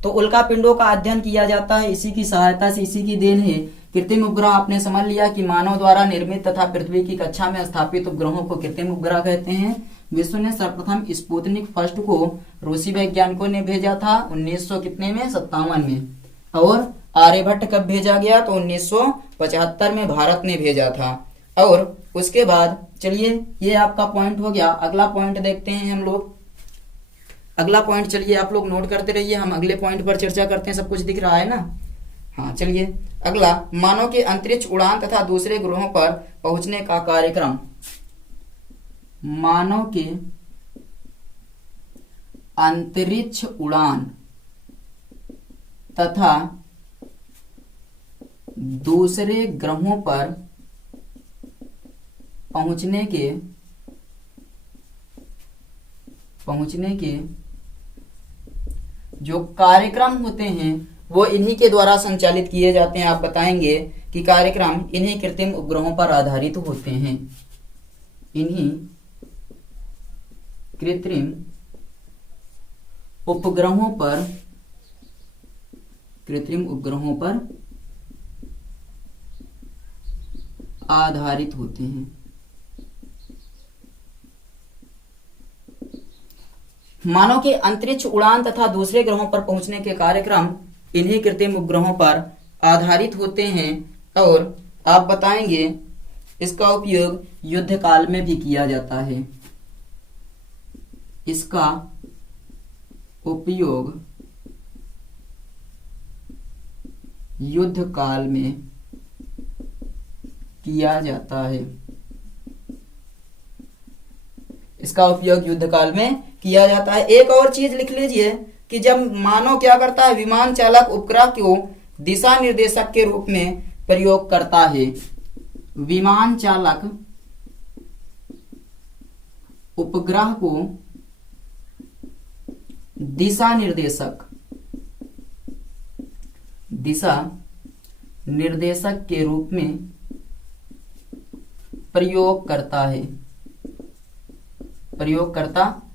तो उल्का पिंडों का अध्ययन किया जाता है, इसी की सहायता से, इसी की देन है। कृत्रिम उपग्रह आपने समझ लिया कि मानव द्वारा निर्मित तथा पृथ्वी की कक्षा में स्थापित उपग्रहों को कृत्रिम उपग्रह कहते हैं। विश्व ने सर्वप्रथम स्पुतनिक फर्स्ट को रूसी वैज्ञानिकों ने भेजा था 1957 में, और आर्यभट्ट कब भेजा गया तो 1975 में भारत ने भेजा था। और उसके बाद चलिए, ये आपका पॉइंट हो गया। अगला पॉइंट देखते हैं हम लोग। अगला पॉइंट चलिए आप लोग नोट करते रहिए, हम अगले पॉइंट पर चर्चा करते हैं। सब कुछ दिख रहा है ना? हाँ चलिए, अगला मानव के अंतरिक्ष उड़ान तथा दूसरे ग्रहों पर पहुंचने का कार्यक्रम। मानव के अंतरिक्ष उड़ान तथा दूसरे ग्रहों पर पहुंचने के जो कार्यक्रम होते हैं वो इन्हीं के द्वारा संचालित किए जाते हैं। आप बताएंगे कि कार्यक्रम इन्हीं कृत्रिम उपग्रहों पर आधारित होते हैं, इन्हीं कृत्रिम उपग्रहों पर आधारित होते हैं। मानव के अंतरिक्ष उड़ान तथा दूसरे ग्रहों पर पहुंचने के कार्यक्रम इन्हीं कृत्रिम उपग्रहों पर आधारित होते हैं। और आप बताएंगे इसका उपयोग युद्ध काल में भी किया जाता है। इसका उपयोग युद्ध काल में किया जाता है। इसका उपयोग युद्ध काल में किया जाता है। एक और चीज लिख लीजिए कि जब मानव क्या करता है, विमान चालक उपग्रह को दिशा निर्देशक के रूप में प्रयोग करता है। विमान चालक उपग्रह को दिशा निर्देशक के रूप में प्रयोग करता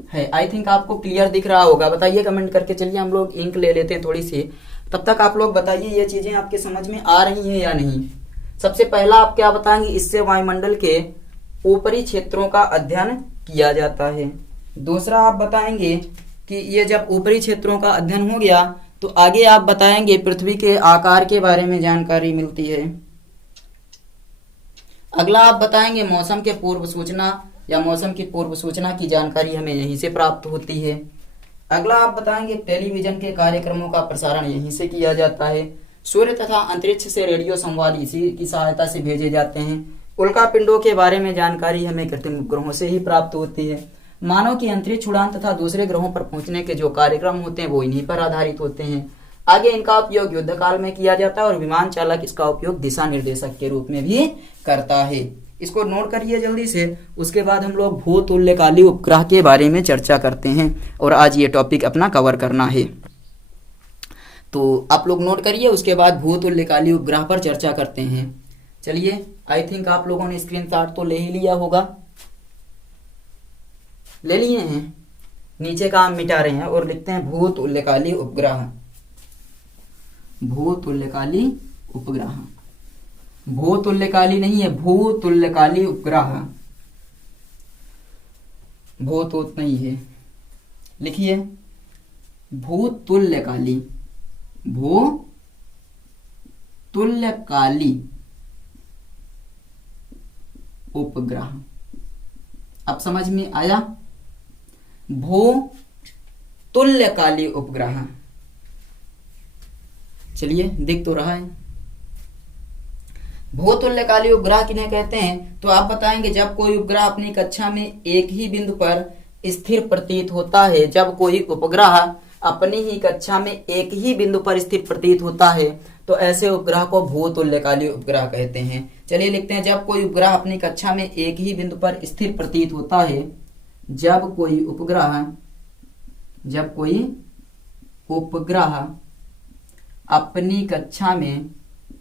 है। आई थिंक आपको क्लियर दिख रहा होगा, बताइए कमेंट करके। चलिए हम लोग इंक ले लेते हैं थोड़ी सी, तब तक आप लोग बताइए ये चीजें आपके समझ में आ रही हैं या नहीं। सबसे पहला आप क्या बताएंगे, इससे वायुमंडल के ऊपरी क्षेत्रों का अध्ययन किया जाता है। दूसरा आप बताएंगे कि ये जब ऊपरी क्षेत्रों का अध्ययन हो गया तो आगे आप बताएंगे पृथ्वी के आकार के बारे में जानकारी मिलती है। अगला आप बताएंगे मौसम के पूर्व सूचना या मौसम की पूर्व सूचना की जानकारी हमें यहीं से प्राप्त होती है। अगला आप बताएंगे टेलीविजन के कार्यक्रमों का प्रसारण यहीं से किया जाता है। सूर्य तथा अंतरिक्ष से रेडियो संवाद इसी की सहायता से भेजे जाते हैं। उल्का पिंडों के बारे में जानकारी हमें कृत्रिम उपग्रहों से ही प्राप्त होती है। मानव की अंतरिक्ष उड़ान तथा दूसरे ग्रहों पर पहुंचने के जो कार्यक्रम होते हैं वो इन्हीं पर आधारित होते हैं। आगे इनका उपयोग युद्ध काल में किया जाता है और विमान चालक इसका उपयोग दिशा निर्देशक के रूप में भी करता है। इसको नोट करिए जल्दी से। उसके बाद हम लोग भूतुल्यकाली उपग्रह के बारे में चर्चा करते हैं और आज ये टॉपिक अपना कवर करना है, तो आप लोग नोट करिए। उसके बाद भूतुल्यकाली उपग्रह पर चर्चा करते हैं। चलिए, आई थिंक आप लोगों ने स्क्रीनशॉट तो ले ही लिया होगा, ले लिए हैं। नीचे का हम मिटा रहे हैं और लिखते हैं भूतुल्यकाली उपग्रह। भूतुल्यकाली उपग्रह, भूतुल्यकाली नहीं है, भूतुल्यकाली उपग्रह। भूतूत नहीं है, लिखिए भूतुल्यकाली, भूतुल्यकाली उपग्रह। अब समझ में आया? भूतुल्यकाली उपग्रह। चलिए, दिख तो रहा है। भूतुल्यकाली उपग्रह किन्हें कहते हैं, तो आप बताएंगे जब कोई उपग्रह अपनी कक्षा में एक ही बिंदु पर स्थिर प्रतीत होता है। जब कोई उपग्रह अपनी ही कक्षा में एक ही बिंदु पर स्थिर प्रतीत होता है तो ऐसे उपग्रह को भूतुल्यकालीय उपग्रह कहते हैं। चलिए लिखते हैं, जब कोई उपग्रह अपनी कक्षा में एक ही बिंदु पर स्थिर प्रतीत होता है, जब कोई उपग्रह अपनी कक्षा में एक ही बिंदु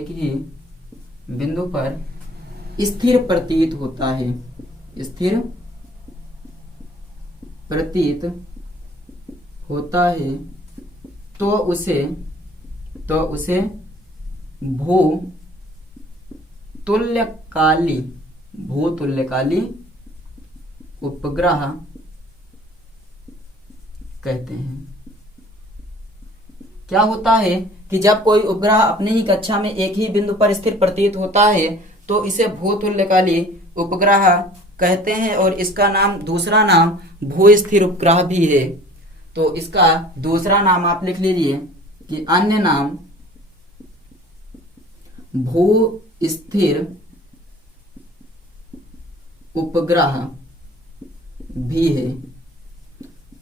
पर स्थिर प्रतीत होता है, तो उसे भूतुल्यकाली उपग्रह कहते हैं। क्या होता है कि जब कोई उपग्रह अपनी ही कक्षा में एक ही बिंदु पर स्थिर प्रतीत होता है तो इसे भूतुल्यकाली उपग्रह कहते हैं और इसका दूसरा नाम भू-स्थिर उपग्रह भी है। तो इसका दूसरा नाम आप लिख लीजिए कि अन्य नाम भू-स्थिर उपग्रह भी है।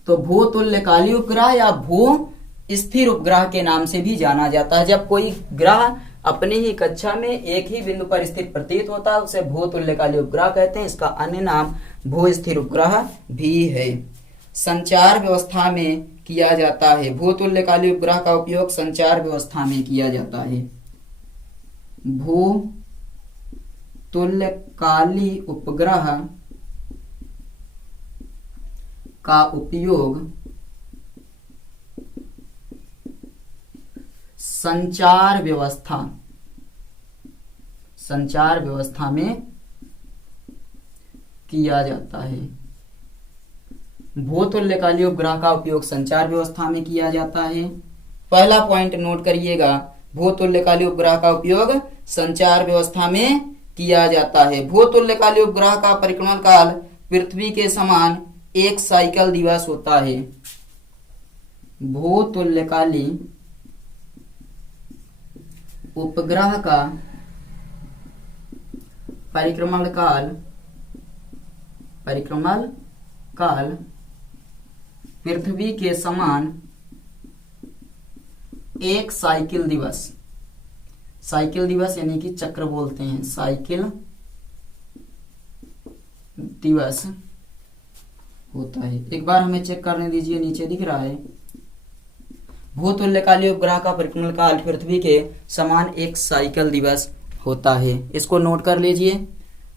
तो भूतुल्यकाली उपग्रह या भू स्थिर उपग्रह के नाम से भी जाना जाता है। जब कोई ग्रह अपनी ही कक्षा में एक ही बिंदु पर स्थिर प्रतीत होता है उसे भूतुल्यकाली उपग्रह कहते हैं। इसका अन्य नाम भू स्थिर उपग्रह भी है। संचार व्यवस्था में किया जाता है। भूतुल्यकाली उपग्रह का उपयोग संचार व्यवस्था में किया जाता है। भूतुल्यकाली उपग्रह का उपयोग संचार व्यवस्था में किया जाता है। भूतुल्यकाली उपग्रह का उपयोग संचार व्यवस्था में किया जाता है। पहला पॉइंट नोट करिएगा, भूतुल्यकाली उपग्रह का उपयोग संचार व्यवस्था में किया जाता है। भूतुल्यकाली उपग्रह का परिक्रमण काल पृथ्वी के समान 1 साइकिल दिवस होता है। भूतुल्यकाली उपग्रह का परिक्रमण काल पृथ्वी के समान 1 साइकिल दिवस यानी कि चक्र बोलते हैं, साइकिल दिवस होता है। एक बार हमें चेक करने दीजिए, नीचे दिख रहा है भूतुल्यकाली उपग्रह का परिक्रमण काल पृथ्वी के समान 1 साइकिल दिवस होता है। इसको नोट कर लीजिए।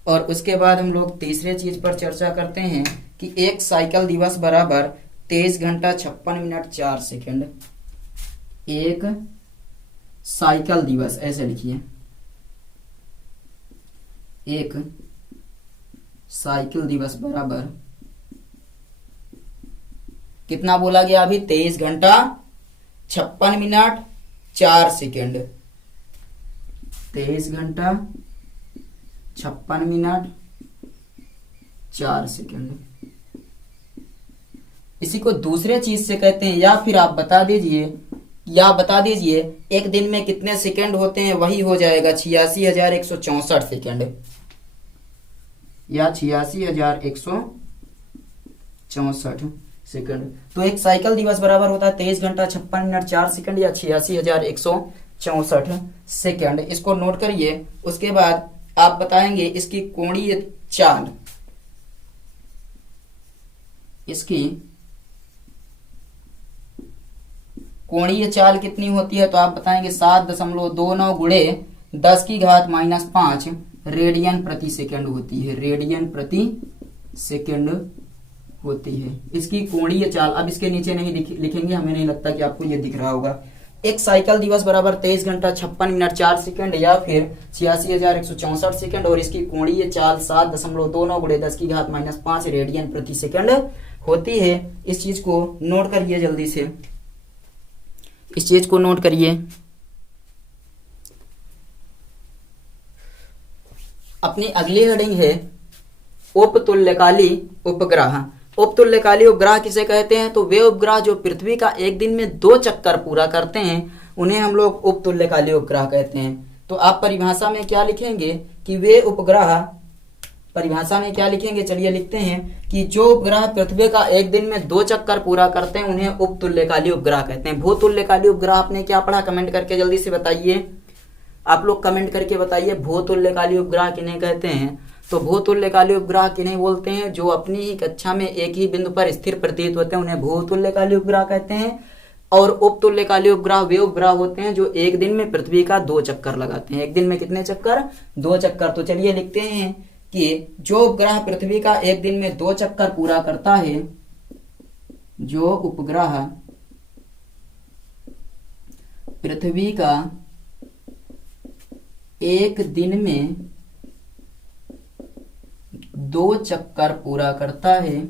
और उसके बाद हम लोग तीसरे चीज पर चर्चा करते हैं कि 1 साइकिल दिवस बराबर 23 घंटा 56 मिनट 4 सेकंड। 1 साइकिल दिवस ऐसे लिखिए, 1 साइकिल दिवस बराबर कितना बोला गया अभी? 23 घंटा 56 मिनट 4 सेकंड। 23 घंटा 56 मिनट 4 सेकंड। इसी को दूसरे चीज से कहते हैं, या फिर आप बता दीजिए एक दिन में कितने सेकंड होते हैं, वही हो जाएगा 86,164 सेकंड या 86,164 सेकंड। तो 1 साइकिल दिवस बराबर होता है 23 घंटा 56 मिनट 4 सेकंड या 86,164 सेकंड। इसको नोट करिए। उसके बाद आप बताएंगे इसकी कोणीय चाल, कितनी होती है? तो आप बताएंगे 7.29 गुणे 10 की घात -5 रेडियन प्रति सेकंड होती है। रेडियन प्रति सेकंड होती है इसकी कोणीय चाल। अब इसके नीचे नहीं लिखेंगे, हमें नहीं लगता कि आपको ये दिख रहा होगा। 1 साइकिल दिवस बराबर 23 घंटा 56 मिनट 4 सेकंड या फिर 86,164 सेकंड और इसकी कोणीय चाल 7.29 गुणे 10 की घात -5 रेडियन प्रति सेकंड होती है। इस चीज को नोट करिए, जल्दी से इस चीज को नोट करिए। अपनी अगली हेडिंग है उपतुल्यकाली उपग्रह। उपतुल्यकाली उपग्रह किसे कहते हैं? तो वे उपग्रह जो पृथ्वी का एक दिन में 2 चक्कर पूरा करते हैं उन्हें हम लोग उपतुल्यकाली उपग्रह कहते हैं। तो आप परिभाषा में क्या लिखेंगे कि वे उपग्रह, परिभाषा में क्या लिखेंगे, चलिए लिखते हैं कि जो उपग्रह पृथ्वी का एक दिन में 2 चक्कर पूरा करते हैं उन्हें उपतुल्यकाली उपग्रह कहते हैं। भूतुल्यकाली उपग्रह आपने क्या पढ़ा, कमेंट करके जल्दी से बताइए। आप लोग कमेंट करके बताइए भूतुल्यकाली उपग्रह किन्हें कहते हैं। तो भूतुल्यकाली उपग्रह किन्हें बोलते हैं, जो अपनी ही कक्षा में एक ही बिंदु पर स्थिर प्रतीत होते हैं उन्हें भूतुल्यकाली उपग्रह कहते हैं। और उपतुल्यकाली उपग्रह वे उपग्रह होते हैं जो एक दिन में पृथ्वी का 2 चक्कर लगाते हैं। एक दिन में कितने चक्कर, 2 चक्कर। तो चलिए लिखते हैं कि जो उपग्रह पृथ्वी का एक दिन में 2 चक्कर पूरा करता है, जो उपग्रह पृथ्वी का एक दिन में 2 चक्कर पूरा करता है,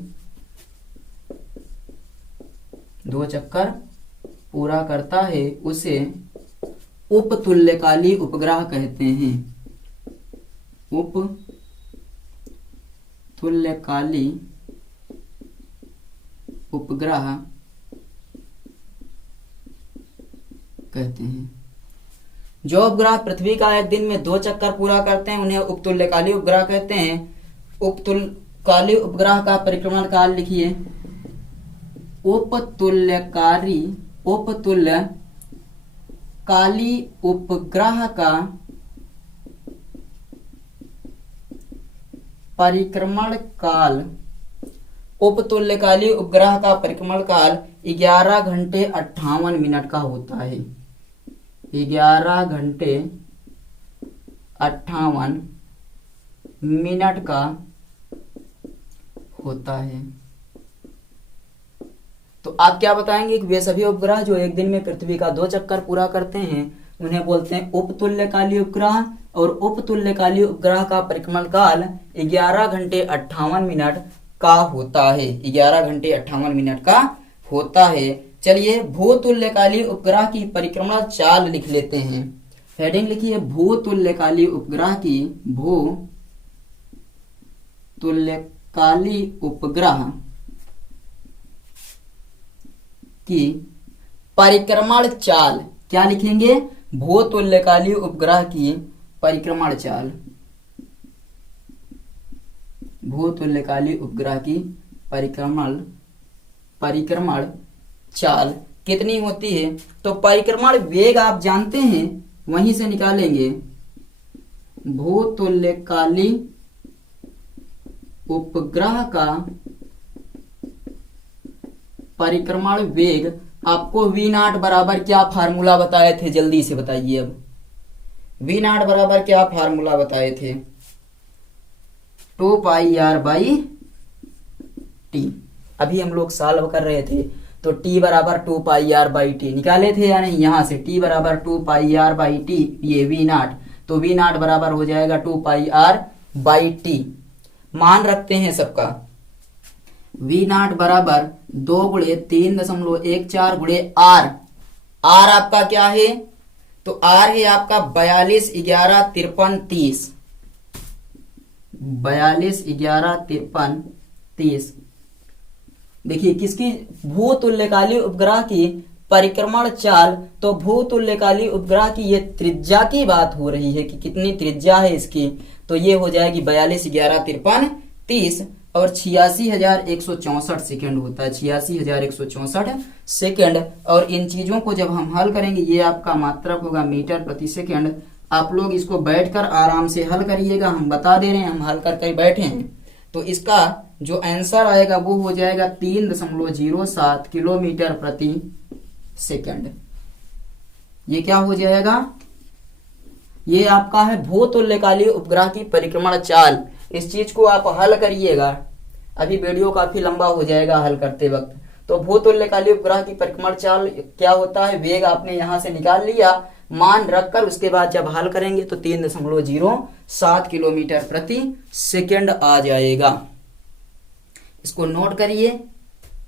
2 चक्कर पूरा करता है, उसे उपतुल्यकाली उपग्रह कहते हैं। उपतुल्यकाली उपग्रह कहते हैं। जो उपग्रह पृथ्वी का एक दिन में 2 चक्कर पूरा करते हैं उन्हें उपतुल्यकाली उपग्रह कहते हैं। उपतुल्यकाली उपग्रह का परिक्रमण काल लिखिए। उपतुल्यकाली उपग्रह का परिक्रमण काल, उपतुल्यकाली उपग्रह का परिक्रमण काल 11 घंटे 58 मिनट का होता है। 11 घंटे 58 मिनट का होता है। तो आप क्या बताएंगे कि वे सभी उपग्रह जो एक दिन में पृथ्वी का 2 चक्कर पूरा करते हैं उन्हें बोलते हैं उपतुल्यकाली उपग्रह। और उपतुल्यकाली उपग्रह का परिक्रमण काल 11 घंटे 58 मिनट का होता है। 11 घंटे 58 मिनट का होता है। चलिए भूतुल्यकाली उपग्रह की परिक्रमण चाल लिख लेते हैं। हेडिंग लिखिए भूतुल्यकाली उपग्रह की, भूतुल्यकाली उपग्रह की परिक्रमण चाल। क्या लिखेंगे, भूतुल्यकाली उपग्रह की परिक्रमण चाल। भूतुल्यकाली उपग्रह की परिक्रमण चाल कितनी होती है। तो परिक्रमण वेग आप जानते हैं, वहीं से निकालेंगे। भूतुल्यकाली उपग्रह का परिक्रमण वेग, आपको V0 बराबर क्या फार्मूला बताए थे, जल्दी से बताइए। अब V0 बराबर क्या फार्मूला बताए थे, 2πr/t। अभी हम लोग सॉल्व कर रहे थे तो t बराबर 2πr/t निकाले थे या नहीं। यहां से t बराबर 2πr/t, ये V0, तो V0 बराबर हो जाएगा 2πr/t। मान रखते हैं सबका। V0 बराबर 2 गुणे 3.14 गुणे r। r आपका क्या है, तो r है आपका 42, 11, 53, 30। 42, 11, 53, 30। देखिए किसकी, भूतुल्यकाली उपग्रह की परिक्रमण चाल। तो भूतुल्यकाली उपग्रह की ये त्रिज्या की बात हो रही है कि कितनी त्रिज्या है इसकी। तो ये हो जाएगी 42, 11, 53, 30 और 86,164 सेकेंड होता है। 86,164 सेकेंड। और इन चीजों को जब हम हल करेंगे, ये आपका मात्रक होगा मीटर प्रति सेकेंड। आप लोग इसको बैठकर आराम से हल करिएगा, हम बता दे रहे हैं, हम हल करके बैठे हैं। तो इसका जो आंसर आएगा वो हो जाएगा 3.07 किलोमीटर प्रति सेकेंड। ये क्या हो जाएगा, ये आपका है भूतुल्यकाली उपग्रह की परिक्रमण चाल। इस चीज को आप हल करिएगा, अभी वीडियो काफी लंबा हो जाएगा हल करते वक्त। तो भूतुल्यकाली उपग्रह की परिक्रमण चाल क्या होता है, वेग आपने यहां से निकाल लिया, मान रखकर उसके बाद जब हल करेंगे तो 3.07 किलोमीटर प्रति सेकेंड आ जाएगा। इसको नोट करिए,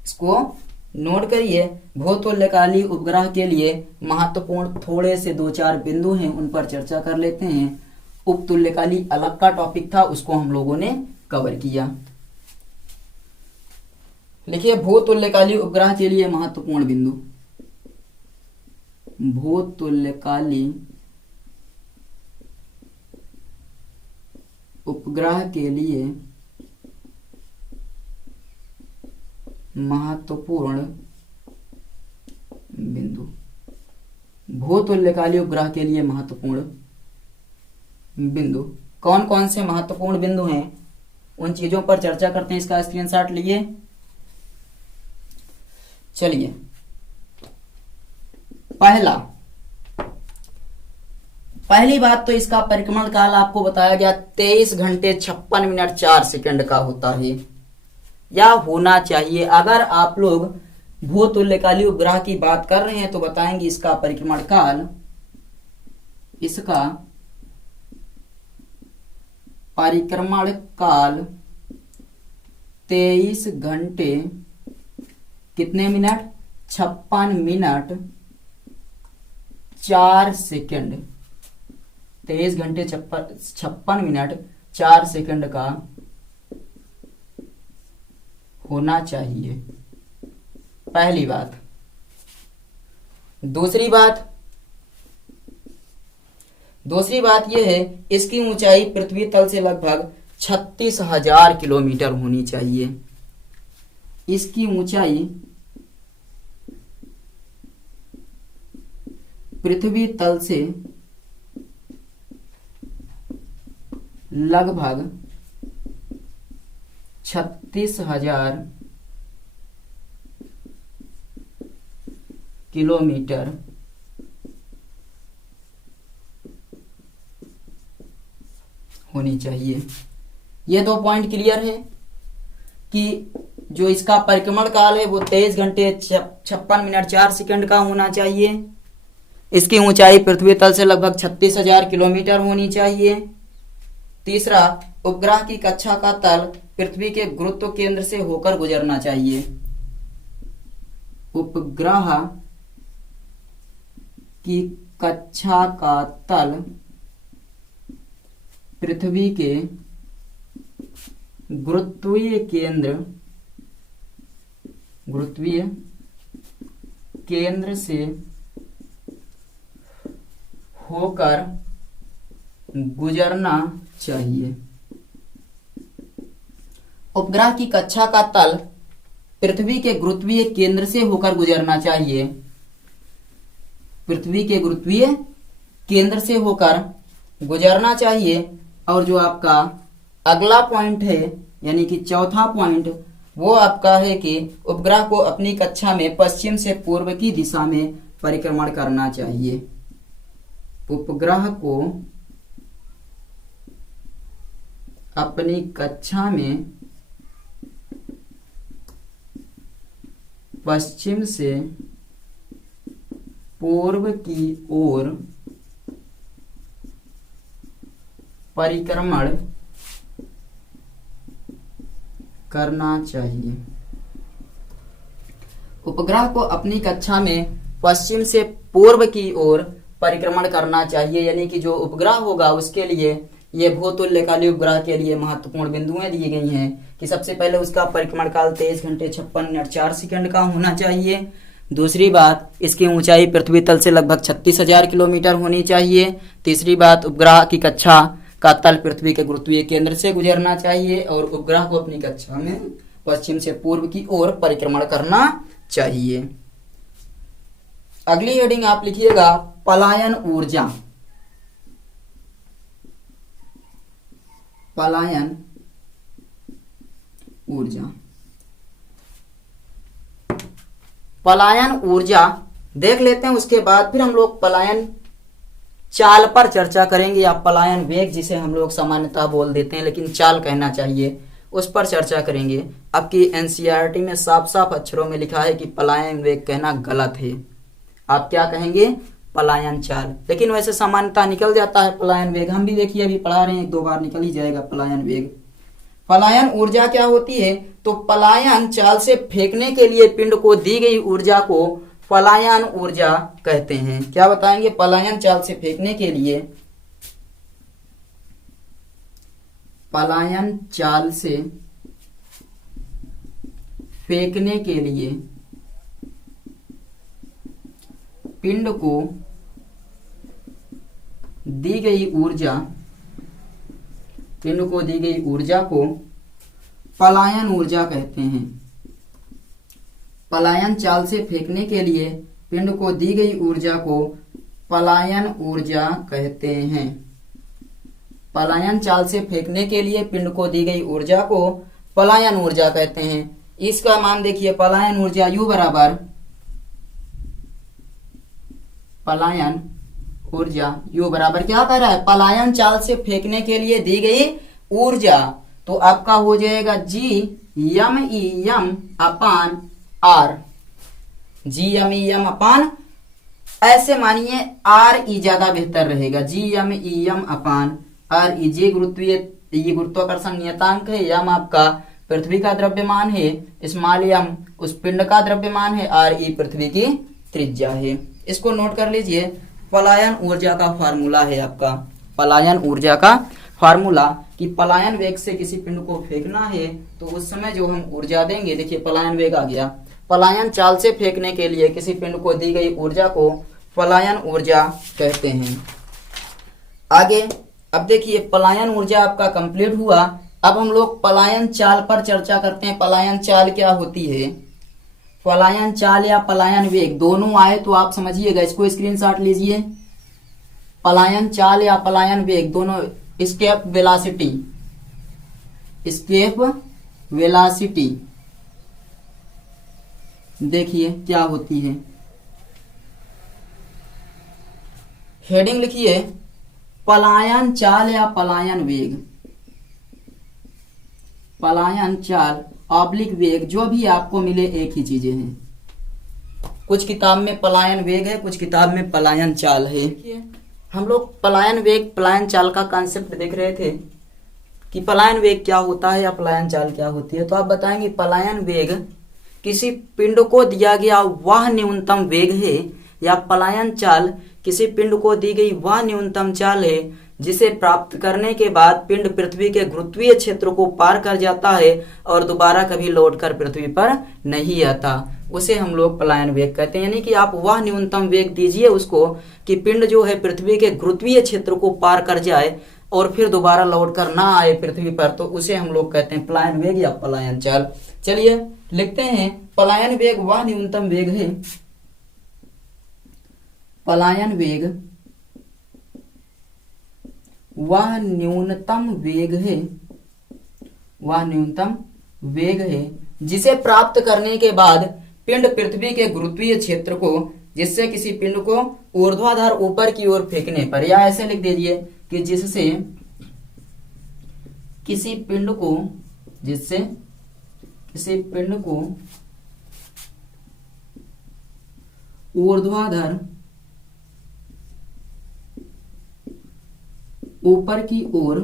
इसको नोट करिए। भूतुल्यकाली उपग्रह के लिए महत्वपूर्ण थोड़े से 2-4 बिंदु हैं, उन पर चर्चा कर लेते हैं। उपतुल्यकाली अलग का टॉपिक था, उसको हम लोगों ने कवर किया। लिखिए भूतुल्यकाली उपग्रह के लिए महत्वपूर्ण बिंदु। भूतुल्यकाली उपग्रह के लिए महत्वपूर्ण बिंदु। भूतुल्यकालीय उपग्रह के लिए महत्वपूर्ण बिंदु कौन कौन से महत्वपूर्ण बिंदु हैं, उन चीजों पर चर्चा करते हैं। इसका स्क्रीनशॉट लिए। चलिए, पहली बात तो इसका परिक्रमण काल आपको बताया गया 23 घंटे 56 मिनट 4 सेकंड का होता है या होना चाहिए। अगर आप लोग भूतुल्यकालीय उपग्रह की बात कर रहे हैं तो बताएंगे इसका परिक्रमण काल, इसका परिक्रमण काल 23 घंटे कितने मिनट, 56 मिनट 4 सेकंड, 23 घंटे 56 मिनट 4 सेकंड का होना चाहिए, पहली बात। दूसरी बात यह है, इसकी ऊंचाई पृथ्वी तल से लगभग 36,000 किलोमीटर होनी चाहिए। इसकी ऊंचाई पृथ्वी तल से लगभग 36,000 किलोमीटर होनी चाहिए। ये 2 पॉइंट क्लियर है कि जो इसका परिक्रमण काल है वो 23 घंटे 56 मिनट 4 सेकंड का होना चाहिए। इसकी ऊंचाई पृथ्वी तल से लगभग 36,000 किलोमीटर होनी चाहिए। तीसरा, उपग्रह की कक्षा का तल पृथ्वी के गुरुत्व केंद्र से होकर गुजरना चाहिए। उपग्रह की कक्षा का तल पृथ्वी के गुरुत्वीय केंद्र से होकर गुजरना चाहिए। उपग्रह की कक्षा का तल पृथ्वी के गुरुत्वीय केंद्र से होकर गुजरना चाहिए। पृथ्वी के गुरुत्वीय केंद्र से होकर गुजरना चाहिए। और जो आपका अगला पॉइंट है यानी कि चौथा पॉइंट, वो आपका है कि उपग्रह को अपनी कक्षा में पश्चिम से पूर्व की दिशा में परिक्रमण करना चाहिए। उपग्रह को अपनी कक्षा में पश्चिम से पूर्व की ओर परिक्रमण करना चाहिए। उपग्रह को अपनी कक्षा में पश्चिम से पूर्व की ओर परिक्रमण करना चाहिए, यानी कि जो उपग्रह होगा उसके लिए ये भूतुल्यकालीय उपग्रह के लिए महत्वपूर्ण बिंदुएं दी गई हैं कि सबसे पहले उसका परिक्रमण काल 23 घंटे 56 मिनट 4 सेकंड का होना चाहिए। दूसरी बात, इसकी ऊंचाई पृथ्वी तल से लगभग 36,000 किलोमीटर होनी चाहिए। तीसरी बात, उपग्रह की कक्षा का तल पृथ्वी के गुरुत्वीय केंद्र से गुजरना चाहिए और उपग्रह को अपनी कक्षा में पश्चिम से पूर्व की ओर परिक्रमण करना चाहिए। अगली हेडिंग आप लिखिएगा पलायन ऊर्जा। पलायन ऊर्जा, पलायन ऊर्जा देख लेते हैं। उसके बाद फिर हम लोग पलायन चाल पर चर्चा करेंगे या पलायन वेग, जिसे हम लोग सामान्यतः बोल देते हैं लेकिन चाल कहना चाहिए, उस पर चर्चा करेंगे। आपकी एनसीईआरटी में साफ साफ अक्षरों में लिखा है कि पलायन वेग कहना गलत है। आप क्या कहेंगे? पलायन चाल। लेकिन वैसे सामान्यतः निकल जाता है पलायन वेग। हम भी देखिए अभी पढ़ा रहे हैं, 1-2 बार निकल ही जाएगा पलायन वेग। पलायन ऊर्जा क्या होती है? तो पलायन चाल से फेंकने के लिए पिंड को दी गई ऊर्जा को पलायन ऊर्जा कहते हैं। क्या बताएंगे? पलायन चाल से फेंकने के लिए, पलायन चाल से फेंकने के लिए पिंड को दी गई ऊर्जा पिंड को दी गई ऊर्जा को पलायन ऊर्जा कहते हैं। पलायन चाल से फेंकने के लिए पिंड को दी गई ऊर्जा को पलायन ऊर्जा कहते हैं। पलायन चाल से फेंकने के लिए पिंड को दी गई ऊर्जा को पलायन ऊर्जा कहते हैं। इसका मान देखिए, पलायन ऊर्जा U बराबर पलायन ऊर्जा U बराबर क्या कर रहा है, पलायन चाल से फेंकने के लिए दी गई ऊर्जा, तो आपका हो जाएगा GMEM अपान R। GMEM अपान, ऐसे मानिए RE ज्यादा बेहतर रहेगा। GMEM अपान RE, ये गुरुत्वाकर्षण नियतांक है, यम आपका पृथ्वी का द्रव्यमान है, स्मॉल m उस पिंड का द्रव्यमान है, RE पृथ्वी की त्रिज्या है। इसको नोट कर लीजिए। पलायन ऊर्जा का फार्मूला है आपका, पलायन ऊर्जा का फार्मूला कि पलायन वेग से किसी पिंड को फेंकना है तो उस समय जो हम ऊर्जा देंगे, देखिए पलायन वेग आ गया, पलायन चाल से फेंकने के लिए किसी पिंड को दी गई ऊर्जा को पलायन ऊर्जा कहते हैं। आगे अब देखिए, पलायन ऊर्जा आपका कंप्लीट हुआ। अब हम लोग पलायन चाल पर चर्चा करते हैं। पलायन चाल क्या होती है? पलायन चाल या पलायन वेग दोनों आए तो आप समझिएगा, इसको स्क्रीनशॉट लीजिए। पलायन चाल या पलायन वेग दोनों, एस्केप वेलोसिटी, एस्केप वेलोसिटी देखिए क्या होती है। हेडिंग लिखिए, पलायन चाल या पलायन वेग। पलायन चाल ऑब्लिक वेग, जो भी आपको मिले एक ही चीजें हैं। कुछ किताब में पलायन वेग है, कुछ किताब में पलायन चाल है। हम लोग पलायन वेग पलायन चाल का कॉन्सेप्ट देख रहे थे कि पलायन वेग क्या होता है या पलायन चाल क्या होती है। तो आप बताएंगे पलायन वेग किसी पिंड को दिया गया वह न्यूनतम वेग है, या पलायन चाल किसी पिंड को दी गई वह न्यूनतम चाल है जिसे प्राप्त करने के बाद पिंड पृथ्वी के गुरुत्वीय क्षेत्र को पार कर जाता है और दोबारा कभी लौटकर पृथ्वी पर नहीं आता, उसे हम लोग पलायन वेग कहते हैं। यानी कि आप वह न्यूनतम वेग दीजिए उसको कि पिंड जो है पृथ्वी के गुरुत्वीय क्षेत्र को पार कर जाए और फिर दोबारा लौटकर ना आए पृथ्वी पर, तो उसे हम लोग कहते हैं पलायन वेग या पलायन चाल। चलिए लिखते हैं, पलायन वेग वह न्यूनतम वेग है, पलायन वेग वह न्यूनतम वेग है, वह न्यूनतम वेग है जिसे प्राप्त करने के बाद पिंड पृथ्वी के गुरुत्वीय क्षेत्र को, जिससे किसी पिंड को ऊर्ध्वाधर ऊपर की ओर फेंकने पर, या ऐसे लिख दीजिए कि जिससे किसी पिंड को, जिससे किसी पिंड को ऊर्ध्वाधर ऊपर की ओर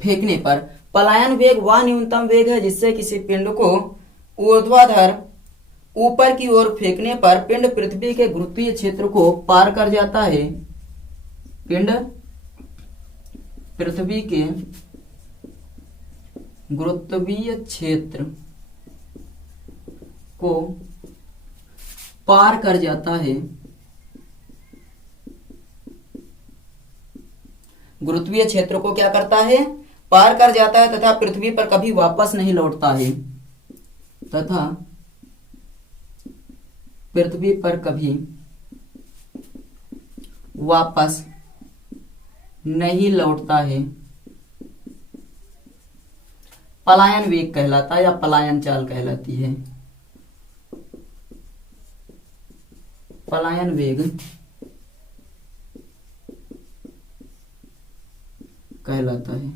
फेंकने पर। पलायन वेग वह न्यूनतम वेग है जिससे किसी पिंड को ऊर्ध्वाधर ऊपर की ओर फेंकने पर पिंड पृथ्वी के गुरुत्वीय क्षेत्र को पार कर जाता है, पिंड पृथ्वी के गुरुत्वीय क्षेत्र को पार कर जाता है, गुरुत्वीय क्षेत्र को क्या करता है, पार कर जाता है तथा पृथ्वी पर कभी वापस नहीं लौटता है, तथा पृथ्वी पर कभी वापस नहीं लौटता है, पलायन वेग कहलाता है या पलायन चाल कहलाती है। पलायन वेग कहलाता है।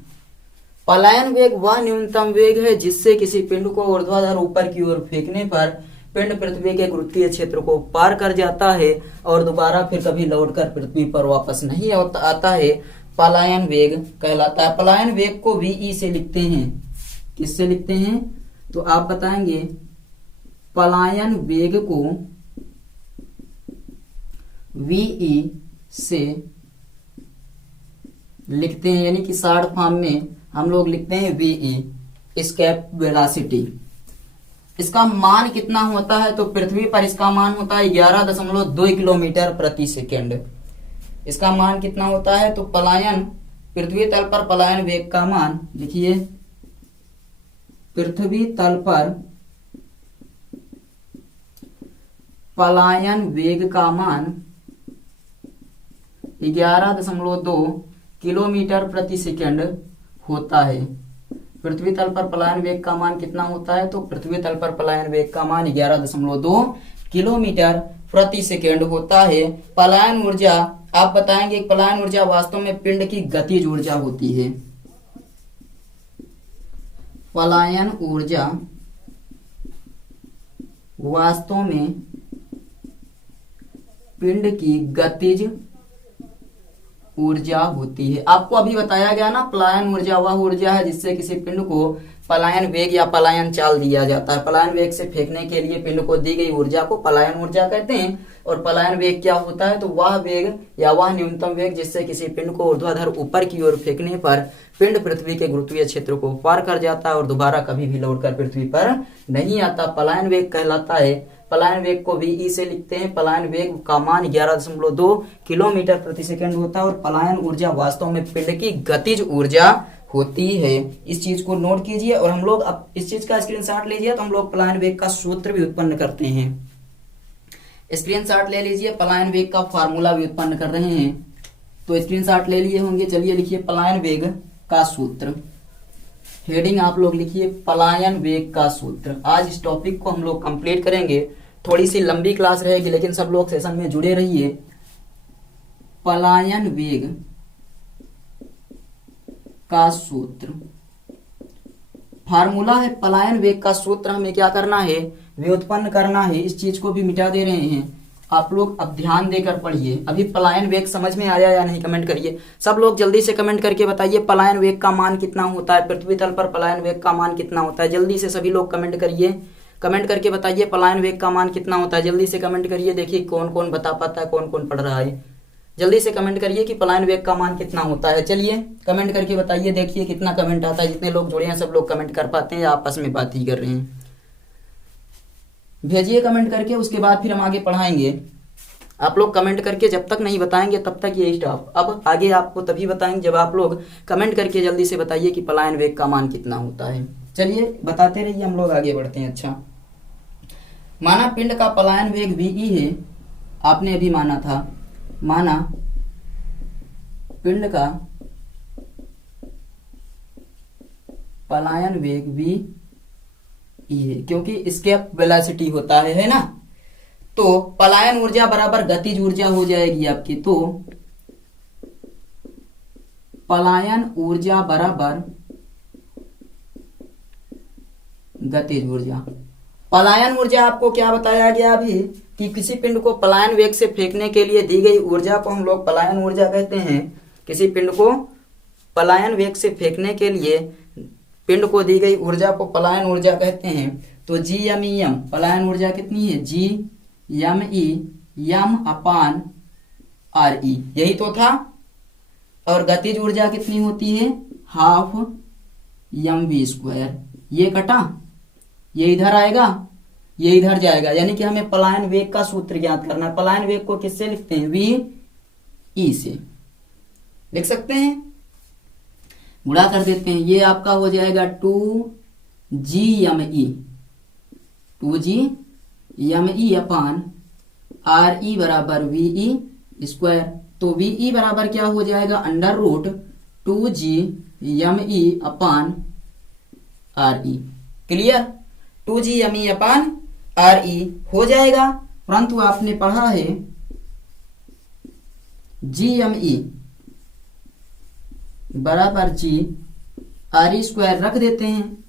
पलायन वेग वह न्यूनतम वेग है जिससे किसी पिंड को ऊर्ध्वाधर ऊपर की ओर फेंकने पर पिंड पृथ्वी के गुरुत्वीय क्षेत्र को पार कर जाता है और दोबारा फिर कभी लौटकर पृथ्वी पर वापस नहीं आता है, पलायन वेग कहलाता है। पलायन वेग को VE से लिखते हैं, किससे लिखते हैं तो आप बताएंगे, पलायन वेग को VE से लिखते हैं, यानी कि शॉर्ट फॉर्म में हम लोग लिखते हैं VE, एस्केप वेलोसिटी। इसका मान कितना होता है तो पृथ्वी पर इसका मान होता है 11.2 किलोमीटर प्रति सेकेंड, इसका मान कितना होता है, तो पलायन पृथ्वी तल पर पलायन वेग का मान लिखिए, पृथ्वी तल पर पलायन वेग का मान 11.2 किलोमीटर प्रति सेकंड होता है। पृथ्वी तल पर पलायन वेग का मान कितना होता है, तो पृथ्वी तल पर पलायन वेग का मान 11.2 किलोमीटर प्रति सेकंड होता है। पलायन ऊर्जा आप बताएंगे, पलायन ऊर्जा वास्तव में पिंड की गतिज ऊर्जा होती है। पलायन ऊर्जा वास्तव में पिंड की गतिज ऊर्जा होती है। आपको अभी बताया गया ना, पलायन ऊर्जा वह ऊर्जा है जिससे किसी पिंड को पलायन वेग या पलायन चाल दिया जाता है। पलायन वेग से फेंकने के लिए पिंड को दी गई ऊर्जा को पलायन ऊर्जा कहते हैं। और पलायन वेग क्या होता है, तो वह वेग या वह न्यूनतम वेग जिससे किसी पिंड को ऊर्ध्वाधर ऊपर की ओर फेंकने पर पिंड पृथ्वी के गुरुत्वीय क्षेत्र को पार कर जाता है और दोबारा कभी भी लौटकर पृथ्वी पर नहीं आता, पलायन वेग कहलाता है। पलायन वेग को वी से लिखते हैं। पलायन वेग का मान 11.2 किलोमीटर प्रति सेकंड होता है और पलायन ऊर्जा वास्तव में पिंड की गतिज ऊर्जा होती है। इस चीज को नोट कीजिए और हम लोग अब इस चीज का स्क्रीनशॉट लीजिए, तो हम लोग पलायन वेग का सूत्र भी उत्पन्न करते हैं। स्क्रीनशॉट ले लीजिए, पलायन वेग का फार्मूला भी उत्पन्न कर रहे हैं, तो स्क्रीनशॉट ले लिए होंगे। चलिए लिखिए पलायन वेग का सूत्र, हेडिंग आप लोग लिखिए पलायन वेग का सूत्र। आज इस टॉपिक को हम लोग कंप्लीट करेंगे, थोड़ी सी लंबी क्लास रहेगी लेकिन सब लोग सेशन में जुड़े रहिए। पलायन वेग का सूत्र, फार्मूला है पलायन वेग का सूत्र। हमें क्या करना है, व्युत्पन्न करना है। इस चीज को भी मिटा दे रहे हैं आप लोग, अब ध्यान देकर पढ़िए। अभी पलायन वेग समझ में आया या नहीं कमेंट करिए। सब लोग जल्दी से कमेंट करके बताइए पलायन वेग का मान कितना होता है, पृथ्वी तल पर पलायन वेग का मान कितना होता है। जल्दी से सभी लोग कमेंट करिए, कमेंट करके बताइए पलायन वेग का मान कितना होता है। जल्दी से कमेंट करिए, देखिए कौन कौन बता पाता है, कौन कौन पढ़ रहा है। जल्दी से कमेंट करिए कि पलायन वेग का मान कितना होता है। चलिए कमेंट करके बताइए, देखिए कितना कमेंट आता है। जितने लोग जुड़े हैं सब लोग कमेंट कर पाते हैं या आपस में बात ही कर रहे हैं, भेजिए कमेंट करके। उसके बाद फिर हम आगे पढ़ाएंगे। आप लोग कमेंट करके जब तक नहीं बताएंगे तब तक ये स्टॉप। अब आगे आपको तभी बताएंगे जब आप लोग कमेंट करके जल्दी से बताइए कि पलायन वेग का मान कितना होता है। चलिए बताते रहिए, हम लोग आगे बढ़ते हैं। अच्छा, माना पिंड का पलायन वेग वी है, आपने अभी माना था। माना पिंड का पलायन वेग वी है, क्योंकि स्केप वेलोसिटी होता है ना, तो पलायन ऊर्जा बराबर गतिज ऊर्जा हो जाएगी आपकी। तो पलायन ऊर्जा बराबर गतिज ऊर्जा। पलायन ऊर्जा आपको क्या बताया गया अभी कि किसी पिंड को पलायन वेग से फेंकने के लिए दी गई ऊर्जा को हम लोग पलायन ऊर्जा कहते हैं। किसी पिंड को पलायन वेग से फेंकने के लिए पिंड को दी गई ऊर्जा को पलायन ऊर्जा कहते हैं। तो जी एम ई एम, पलायन ऊर्जा कितनी है, जी M E M upon R ई, यही तो था। और गतिज ऊर्जा कितनी होती है, हाफ एम वी स्क्वायर। ये कटा, ये इधर आएगा, ये इधर जाएगा, यानी कि हमें पलायन वेग का सूत्र ज्ञात करना है। पलायन वेग को किससे लिखते हैं, वी ई से लिख सकते हैं, गुणा कर देते हैं। ये आपका हो जाएगा 2GME, 2GME अपान आर ई बराबर VE स्क्वायर। तो VE बराबर क्या हो जाएगा, अंडर रूट 2GME अपान आर ई। क्लियर, 2GME अपान आर ई हो जाएगा। परंतु आपने पढ़ा है GME बराबर जी आर ई स्क्वायर रख देते हैं।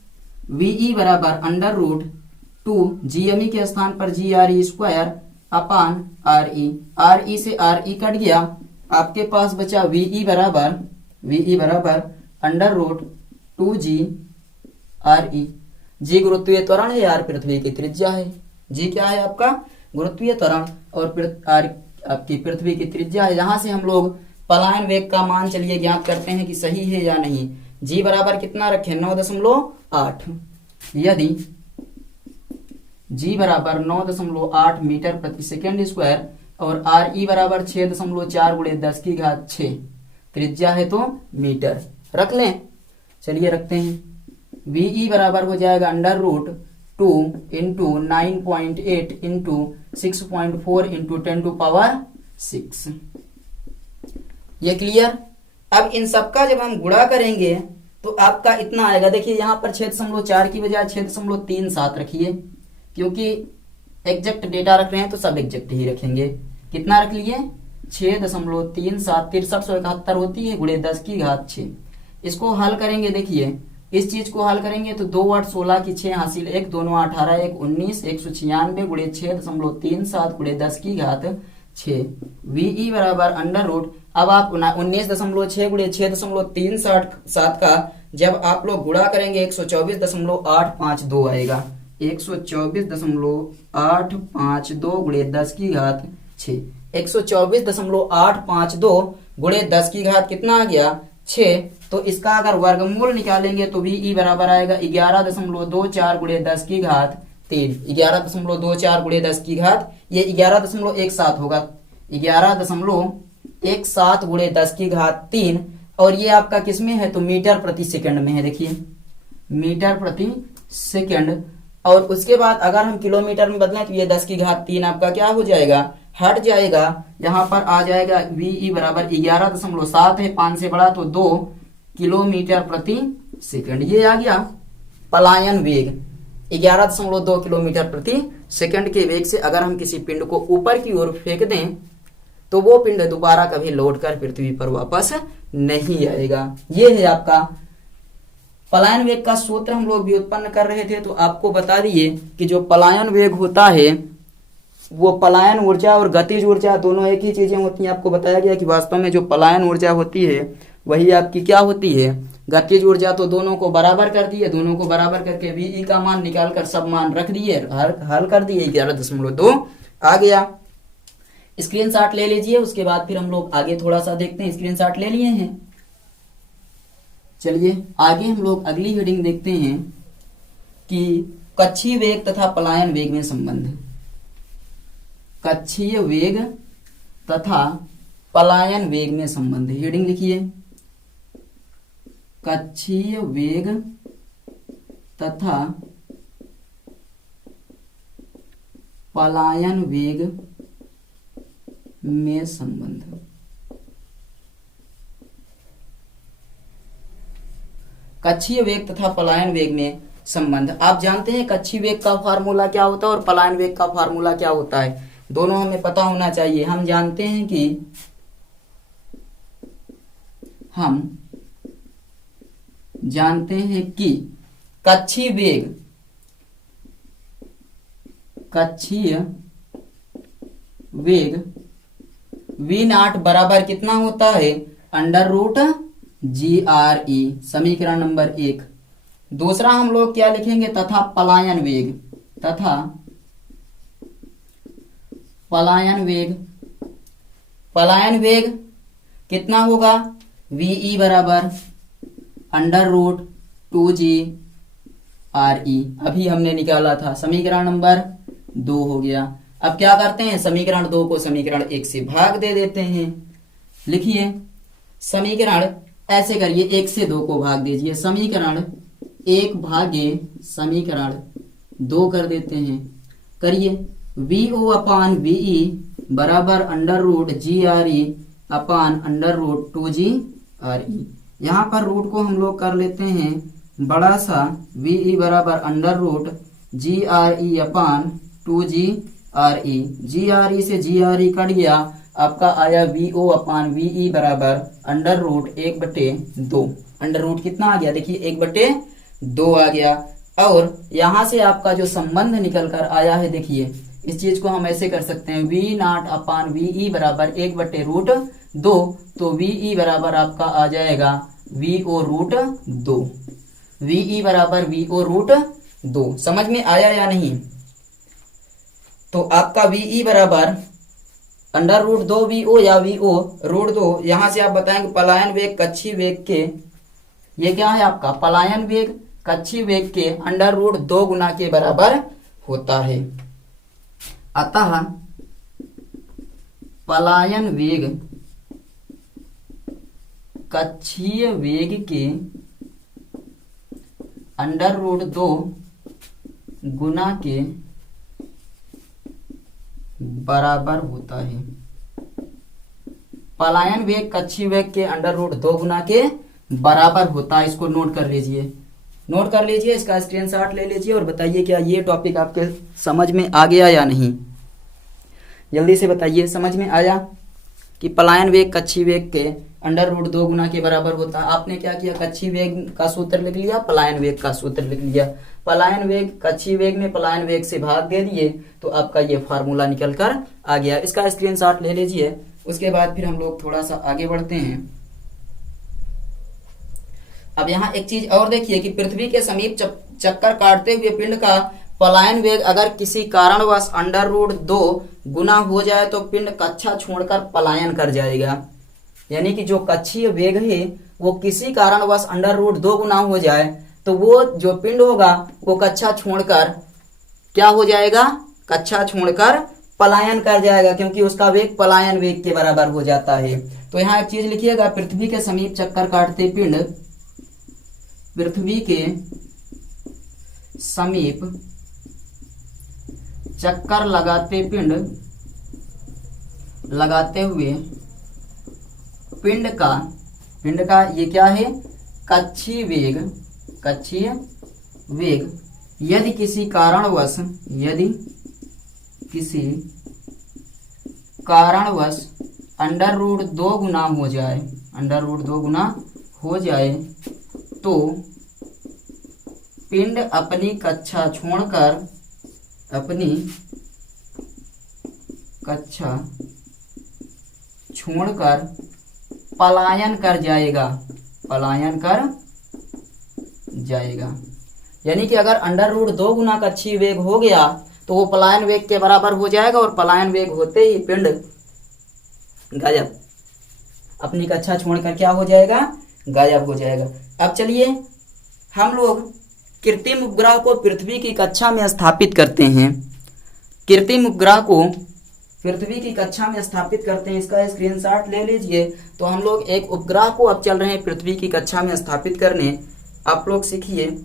VE बराबर अंडर रूट 2GME के स्थान पर G R E square upon R E. R E से आर ई कट गया, आपके पास बचा VE बराबर under root 2G R E. G गुरुत्वीय त्वरण है, आर पृथ्वी की त्रिज्या है। जी क्या है आपका, गुरुत्वीय त्वरण, और आर आपकी पृथ्वी की त्रिज्या है। यहां से हम लोग पलायन वेग का मान चलिए ज्ञात करते हैं कि सही है या नहीं। जी बराबर कितना रखें, 9.8। यदि जी बराबर 9.8 मीटर प्रति सेकेंड स्क्वायर और आर ई बराबर 6.4 गुणे 10 की घात 6, त्रिज्या है तो मीटर, रख लें। चलिए रखते हैं। वी बराबर हो जाएगा under root 2 into 9.8 into 6.4 into 10⁻6। ये क्लियर। अब इन सबका जब हम गुणा करेंगे तो आपका इतना आएगा। देखिए यहाँ पर 6.4 की बजाय 6.37 रखिए, क्योंकि एग्जैक्ट डेटा रख रहे हैं तो सब एग्जैक्ट ही रखेंगे। कितना रख लिए? 6.37, 6371 होती है गुणे 10 की घात 6। इसको हल करेंगे। देखिए इस चीज को हल करेंगे तो 2 8 16 की 6 हासिल 1, दोनों 18 1 19, 196 गुणे 6.37 गुणे 10 की घात 6। वी बराबर अंडर रूट, अब आप 19.6 गुणे 6.337 का जब आप लोग गुणा करेंगे 124.852 आएगा। 124.852 गुणे 10 की घात 6। 124.852 गुणे 10 की घात कितना आ गया? 6। तो इसका अगर वर्गमूल निकालेंगे तो वी बराबर आएगा 11.24 गुणे 10 की घात 3। 11.24 गुणे 10 की घात, ये 11.17 होगा। 11.17 गुणे 10 की घात 3, और ये आपका किस में है? तो मीटर प्रति सेकंड में है। देखिए मीटर प्रति सेकंड। और उसके बाद अगर हम किलोमीटर में बदलें तो ये 10 की घात 3 आपका क्या हो जाएगा? हट जाएगा। यहाँ पर आ जाएगा वी बराबर 11.7 है, 5 से बड़ा तो 2 किलोमीटर प्रति सेकंड। ये आ गया पलायन वेग। 11.2 किलोमीटर प्रति सेकंड के वेग से अगर हम किसी पिंड को ऊपर की ओर फेंक दें तो वो पिंड दोबारा कभी लौट कर पृथ्वी पर वापस नहीं आएगा। ये है आपका पलायन वेग का सूत्र। हम लोग भी उत्पन्न कर रहे थे तो आपको बता दिए कि जो पलायन वेग होता है वो पलायन ऊर्जा और गतिज ऊर्जा दोनों एक ही चीजें होती हैं। आपको बताया गया कि वास्तव में जो पलायन ऊर्जा होती है वही आपकी क्या होती है? गतिज ऊर्जा। तो दोनों को बराबर कर दिए, दोनों को बराबर करके वी का मान निकाल कर सब मान रख दिए, हल कर दिए। 11.2 आ गया। स्क्रीनशॉट ले लीजिए, उसके बाद फिर हम लोग आगे थोड़ा सा देखते हैं। स्क्रीनशॉट ले लिए हैं। चलिए आगे हम लोग अगली हेडिंग देखते हैं कि कक्षीय वेग तथा पलायन वेग में संबंध। कक्षीय वेग तथा पलायन वेग में संबंध। हेडिंग लिखिए, कक्षीय वेग तथा पलायन वेग में संबंध। कक्षीय वेग तथा पलायन वेग में संबंध। आप जानते हैं कक्षीय वेग का फार्मूला क्या होता है और पलायन वेग का फार्मूला क्या होता है, दोनों हमें पता होना चाहिए। हम जानते हैं कि कक्षीय वेग v0 बराबर कितना होता है? अंडर रूट GRE, समीकरण नंबर 1। दूसरा हम लोग क्या लिखेंगे? तथा पलायन वेग, तथा पलायन वेग कितना होगा? VE बराबर अंडर रूट 2GRE, अभी हमने निकाला था। समीकरण नंबर 2 हो गया। अब क्या करते हैं? समीकरण 2 को समीकरण 1 से भाग दे देते हैं। लिखिए समीकरण, ऐसे करिए 1 से 2 को भाग दीजिए। समीकरण 1 भागे समीकरण 2 कर देते हैं। करिए VO अपान VE बराबर under root GRE upon under root 2GRE। यहाँ पर रूट को हम लोग कर लेते हैं बड़ा सा। VE बराबर अंडर रूट GRE अपान 2GRE। GRE से GRE कट गया, आपका आया VO अपान VE बराबर अंडर रूट 1/2। अंडर रूट कितना आ गया? देखिए 1/2 आ गया। और यहां से आपका जो संबंध निकल कर आया है, देखिए इस चीज को हम ऐसे कर सकते हैं, V0 अपान VE बराबर 1/2। तो VE बराबर आपका आ जाएगा VO रूट 2। VE बराबर VO रूट 2। समझ में आया या नहीं? तो आपका VE बराबर अंडर रूट 2 VO या VO रूट 2। यहां से आप बताएंगे पलायन वेग कक्षीय वेग के, ये क्या है आपका? पलायन वेग कक्षीय वेग के अंडर रूट 2 गुना के बराबर होता है। अतः पलायन वेग कक्षीय वेग के √2 गुना के बराबर होता है। पलायन वेग कक्षीय वेग के √2 गुना के बराबर होता है। इसको नोट कर लीजिए, नोट कर लीजिए, इसका स्क्रीनशॉट ले लीजिए और बताइए क्या ये टॉपिक आपके समझ में आ गया या नहीं। जल्दी से बताइए, समझ में आया कि पलायन वेग कक्षीय वेग के √2 गुना के बराबर होता है। आपने क्या किया, कक्षीय वेग का सूत्र लिख लिया, पलायन वेग का सूत्र लिख लिया। पलायन वेग कक्षीय वेग में पलायन वेग से भाग दे दिए तो आपका ये फार्मूला निकल कर आ गया। इसका स्क्रीनशॉट ले लीजिए। उसके बाद फिर हम लोग थोड़ा सा आगे बढ़ते हैं। अब यहाँ एक चीज और देखिए कि पृथ्वी के समीप चक्कर काटते हुए पिंड का पलायन वेग अगर किसी कारणवश √2 गुना हो जाए तो पिंड कक्षा छोड़कर पलायन कर जाएगा। यानी कि जो कक्षीय वेग है वो किसी कारणवश √2 गुना हो जाए तो वो जो पिंड होगा वो कक्षा छोड़कर क्या हो जाएगा, कक्षा छोड़कर पलायन कर जाएगा, क्योंकि उसका वेग पलायन वेग के बराबर हो जाता है। तो यहाँ एक चीज लिखिएगा, पृथ्वी के समीप चक्कर काटते पिंड, पृथ्वी के समीप चक्कर लगाते पिंड लगाते हुए पिंड का ये क्या है, कक्षीय वेग यदि किसी कारणवश √2 गुना हो जाए तो पिंड अपनी कक्षा छोड़कर पलायन कर जाएगा। यानी कि अगर √2 गुना कक्षीय वेग हो गया तो वो पलायन वेग के बराबर हो जाएगा और पलायन वेग होते ही पिंड गायब, अपनी कक्षा छोड़कर क्या हो जाएगा, गायब हो जाएगा। अब चलिए हम लोग कृत्रिम उपग्रह को पृथ्वी की कक्षा में स्थापित करते हैं। कृत्रिम उपग्रह को पृथ्वी की कक्षा में स्थापित करते हैं, इसका स्क्रीनशॉट ले लीजिए। तो हम लोग एक उपग्रह को अब चल रहे हैं पृथ्वी की कक्षा में स्थापित करने। आप लोग सीखिए,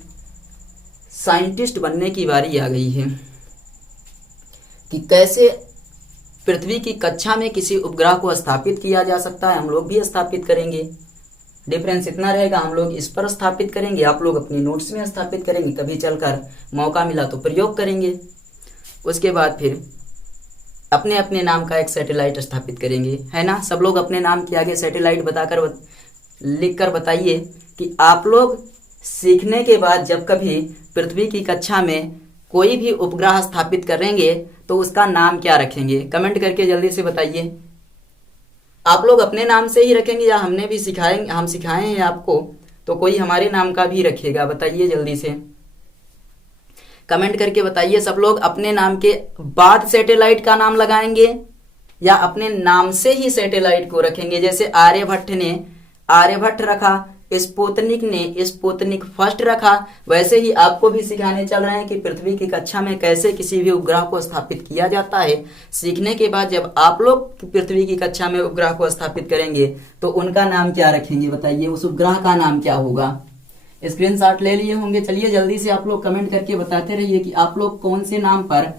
साइंटिस्ट बनने की बारी आ गई है कि कैसे पृथ्वी की कक्षा में किसी उपग्रह को स्थापित किया जा सकता है। हम लोग भी स्थापित करेंगे, डिफरेंस इतना रहेगा, हम लोग इस पर स्थापित करेंगे, आप लोग अपनी नोट्स में स्थापित करेंगे, कभी चलकर मौका मिला तो प्रयोग करेंगे। उसके बाद फिर अपने अपने नाम का एक सैटेलाइट स्थापित करेंगे, है ना। सब लोग अपने नाम के आगे सैटेलाइट लिख कर बताइए कि आप लोग सीखने के बाद जब कभी पृथ्वी की कक्षा में कोई भी उपग्रह स्थापित करेंगे तो उसका नाम क्या रखेंगे। कमेंट करके जल्दी से बताइए। आप लोग अपने नाम से ही रखेंगे या हम सिखाए हैं आपको तो कोई हमारे नाम का भी रखेगा, बताइए जल्दी से कमेंट करके बताइए। सब लोग अपने नाम के बाद सैटेलाइट का नाम लगाएंगे या अपने नाम से ही सैटेलाइट को रखेंगे। जैसे आर्यभट्ट ने आर्यभट्ट रखा, स्पुतनिक ने स्पुतनिक फर्स्ट रखा, वैसे ही आपको भी सिखाने चल रहे हैं कि पृथ्वी की कक्षा में कैसे किसी भी उपग्रह को स्थापित किया जाता है। सीखने के बाद जब आप लोग पृथ्वी की कक्षा में उपग्रह को स्थापित करेंगे तो उनका नाम क्या रखेंगे, बताइए, उस उपग्रह का नाम क्या होगा। स्क्रीनशॉट ले लिए होंगे। चलिए जल्दी से आप लोग कमेंट करके बताते रहिए कि आप लोग कौन से नाम पर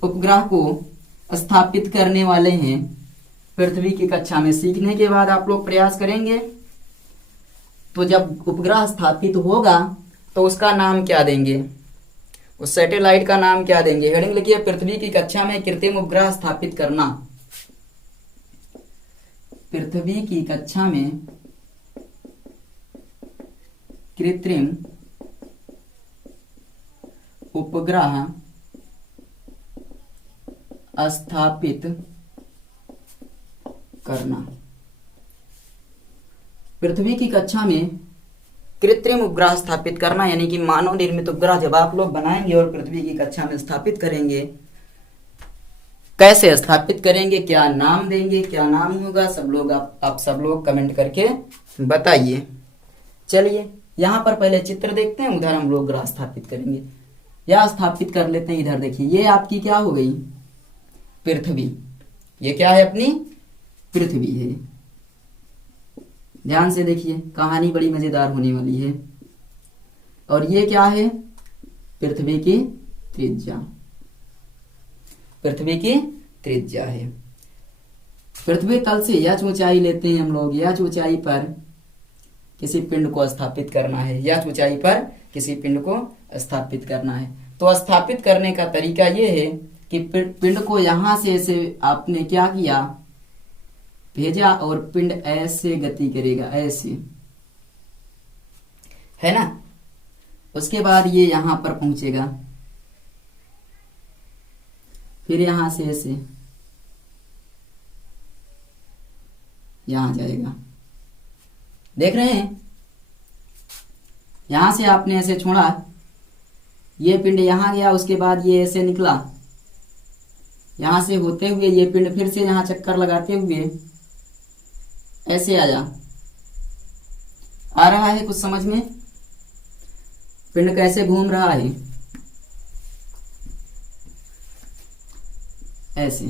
उपग्रह को स्थापित करने वाले हैं पृथ्वी की कक्षा में। सीखने के बाद आप लोग प्रयास करेंगे तो जब उपग्रह स्थापित होगा तो उसका नाम क्या देंगे, उस सैटेलाइट का नाम क्या देंगे। हेडिंग लिखिए, पृथ्वी की कक्षा में कृत्रिम उपग्रह स्थापित करना। पृथ्वी की कक्षा में कृत्रिम उपग्रह स्थापित करना। पृथ्वी की कक्षा में कृत्रिम उपग्रह स्थापित करना यानी कि मानव निर्मित उपग्रह जब आप लोग बनाएंगे और पृथ्वी की कक्षा में स्थापित करेंगे, कैसे स्थापित करेंगे, क्या नाम देंगे, क्या नाम होगा, सब लोग आप सब लोग कमेंट करके बताइए। चलिए यहाँ पर पहले चित्र देखते हैं, उधर हम लोग ग्रह स्थापित करेंगे या स्थापित कर लेते हैं। इधर देखिए, ये आपकी क्या हो गई, पृथ्वी। ये क्या है, अपनी पृथ्वी है। ध्यान से देखिए, कहानी बड़ी मजेदार होने वाली है। और ये क्या है? पृथ्वी की त्रिज्या, पृथ्वी की त्रिज्या है। पृथ्वी तल से यह ऊंचाई लेते हैं हम लोग, यह ऊंचाई पर किसी पिंड को स्थापित करना है, यह ऊंचाई पर किसी पिंड को स्थापित करना है। तो स्थापित करने का तरीका यह है कि पिंड को यहां से ऐसे आपने क्या किया, भेजा, और पिंड ऐसे गति करेगा, ऐसे, है ना। उसके बाद ये यहां पर पहुंचेगा, फिर यहां से ऐसे यहां जाएगा। देख रहे हैं, यहां से आपने ऐसे छोड़ा, ये पिंड यहां गया, उसके बाद ये ऐसे निकला, यहां से होते हुए ये पिंड फिर से यहां चक्कर लगाते हुए ऐसे आया। आ रहा है कुछ समझ में? पिंड कैसे घूम रहा है, ऐसे,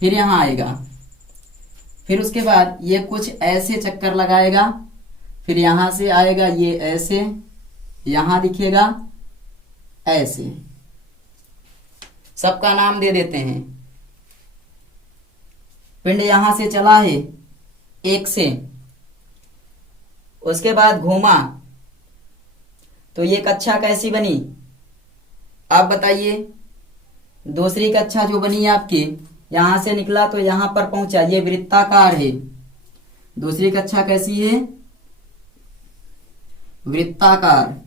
फिर यहां आएगा, फिर उसके बाद ये कुछ ऐसे चक्कर लगाएगा, फिर यहां से आएगा, ये ऐसे यहां दिखेगा, ऐसे। सबका नाम दे देते हैं। पिंड यहां से चला है एक से, उसके बाद घूमा, तो ये कक्षा कैसी बनी आप बताइए? दूसरी कक्षा जो बनी आपकी, यहां से निकला तो यहां पर पहुंचा, ये वृत्ताकार है। दूसरी कक्षा कैसी है? वृत्ताकार।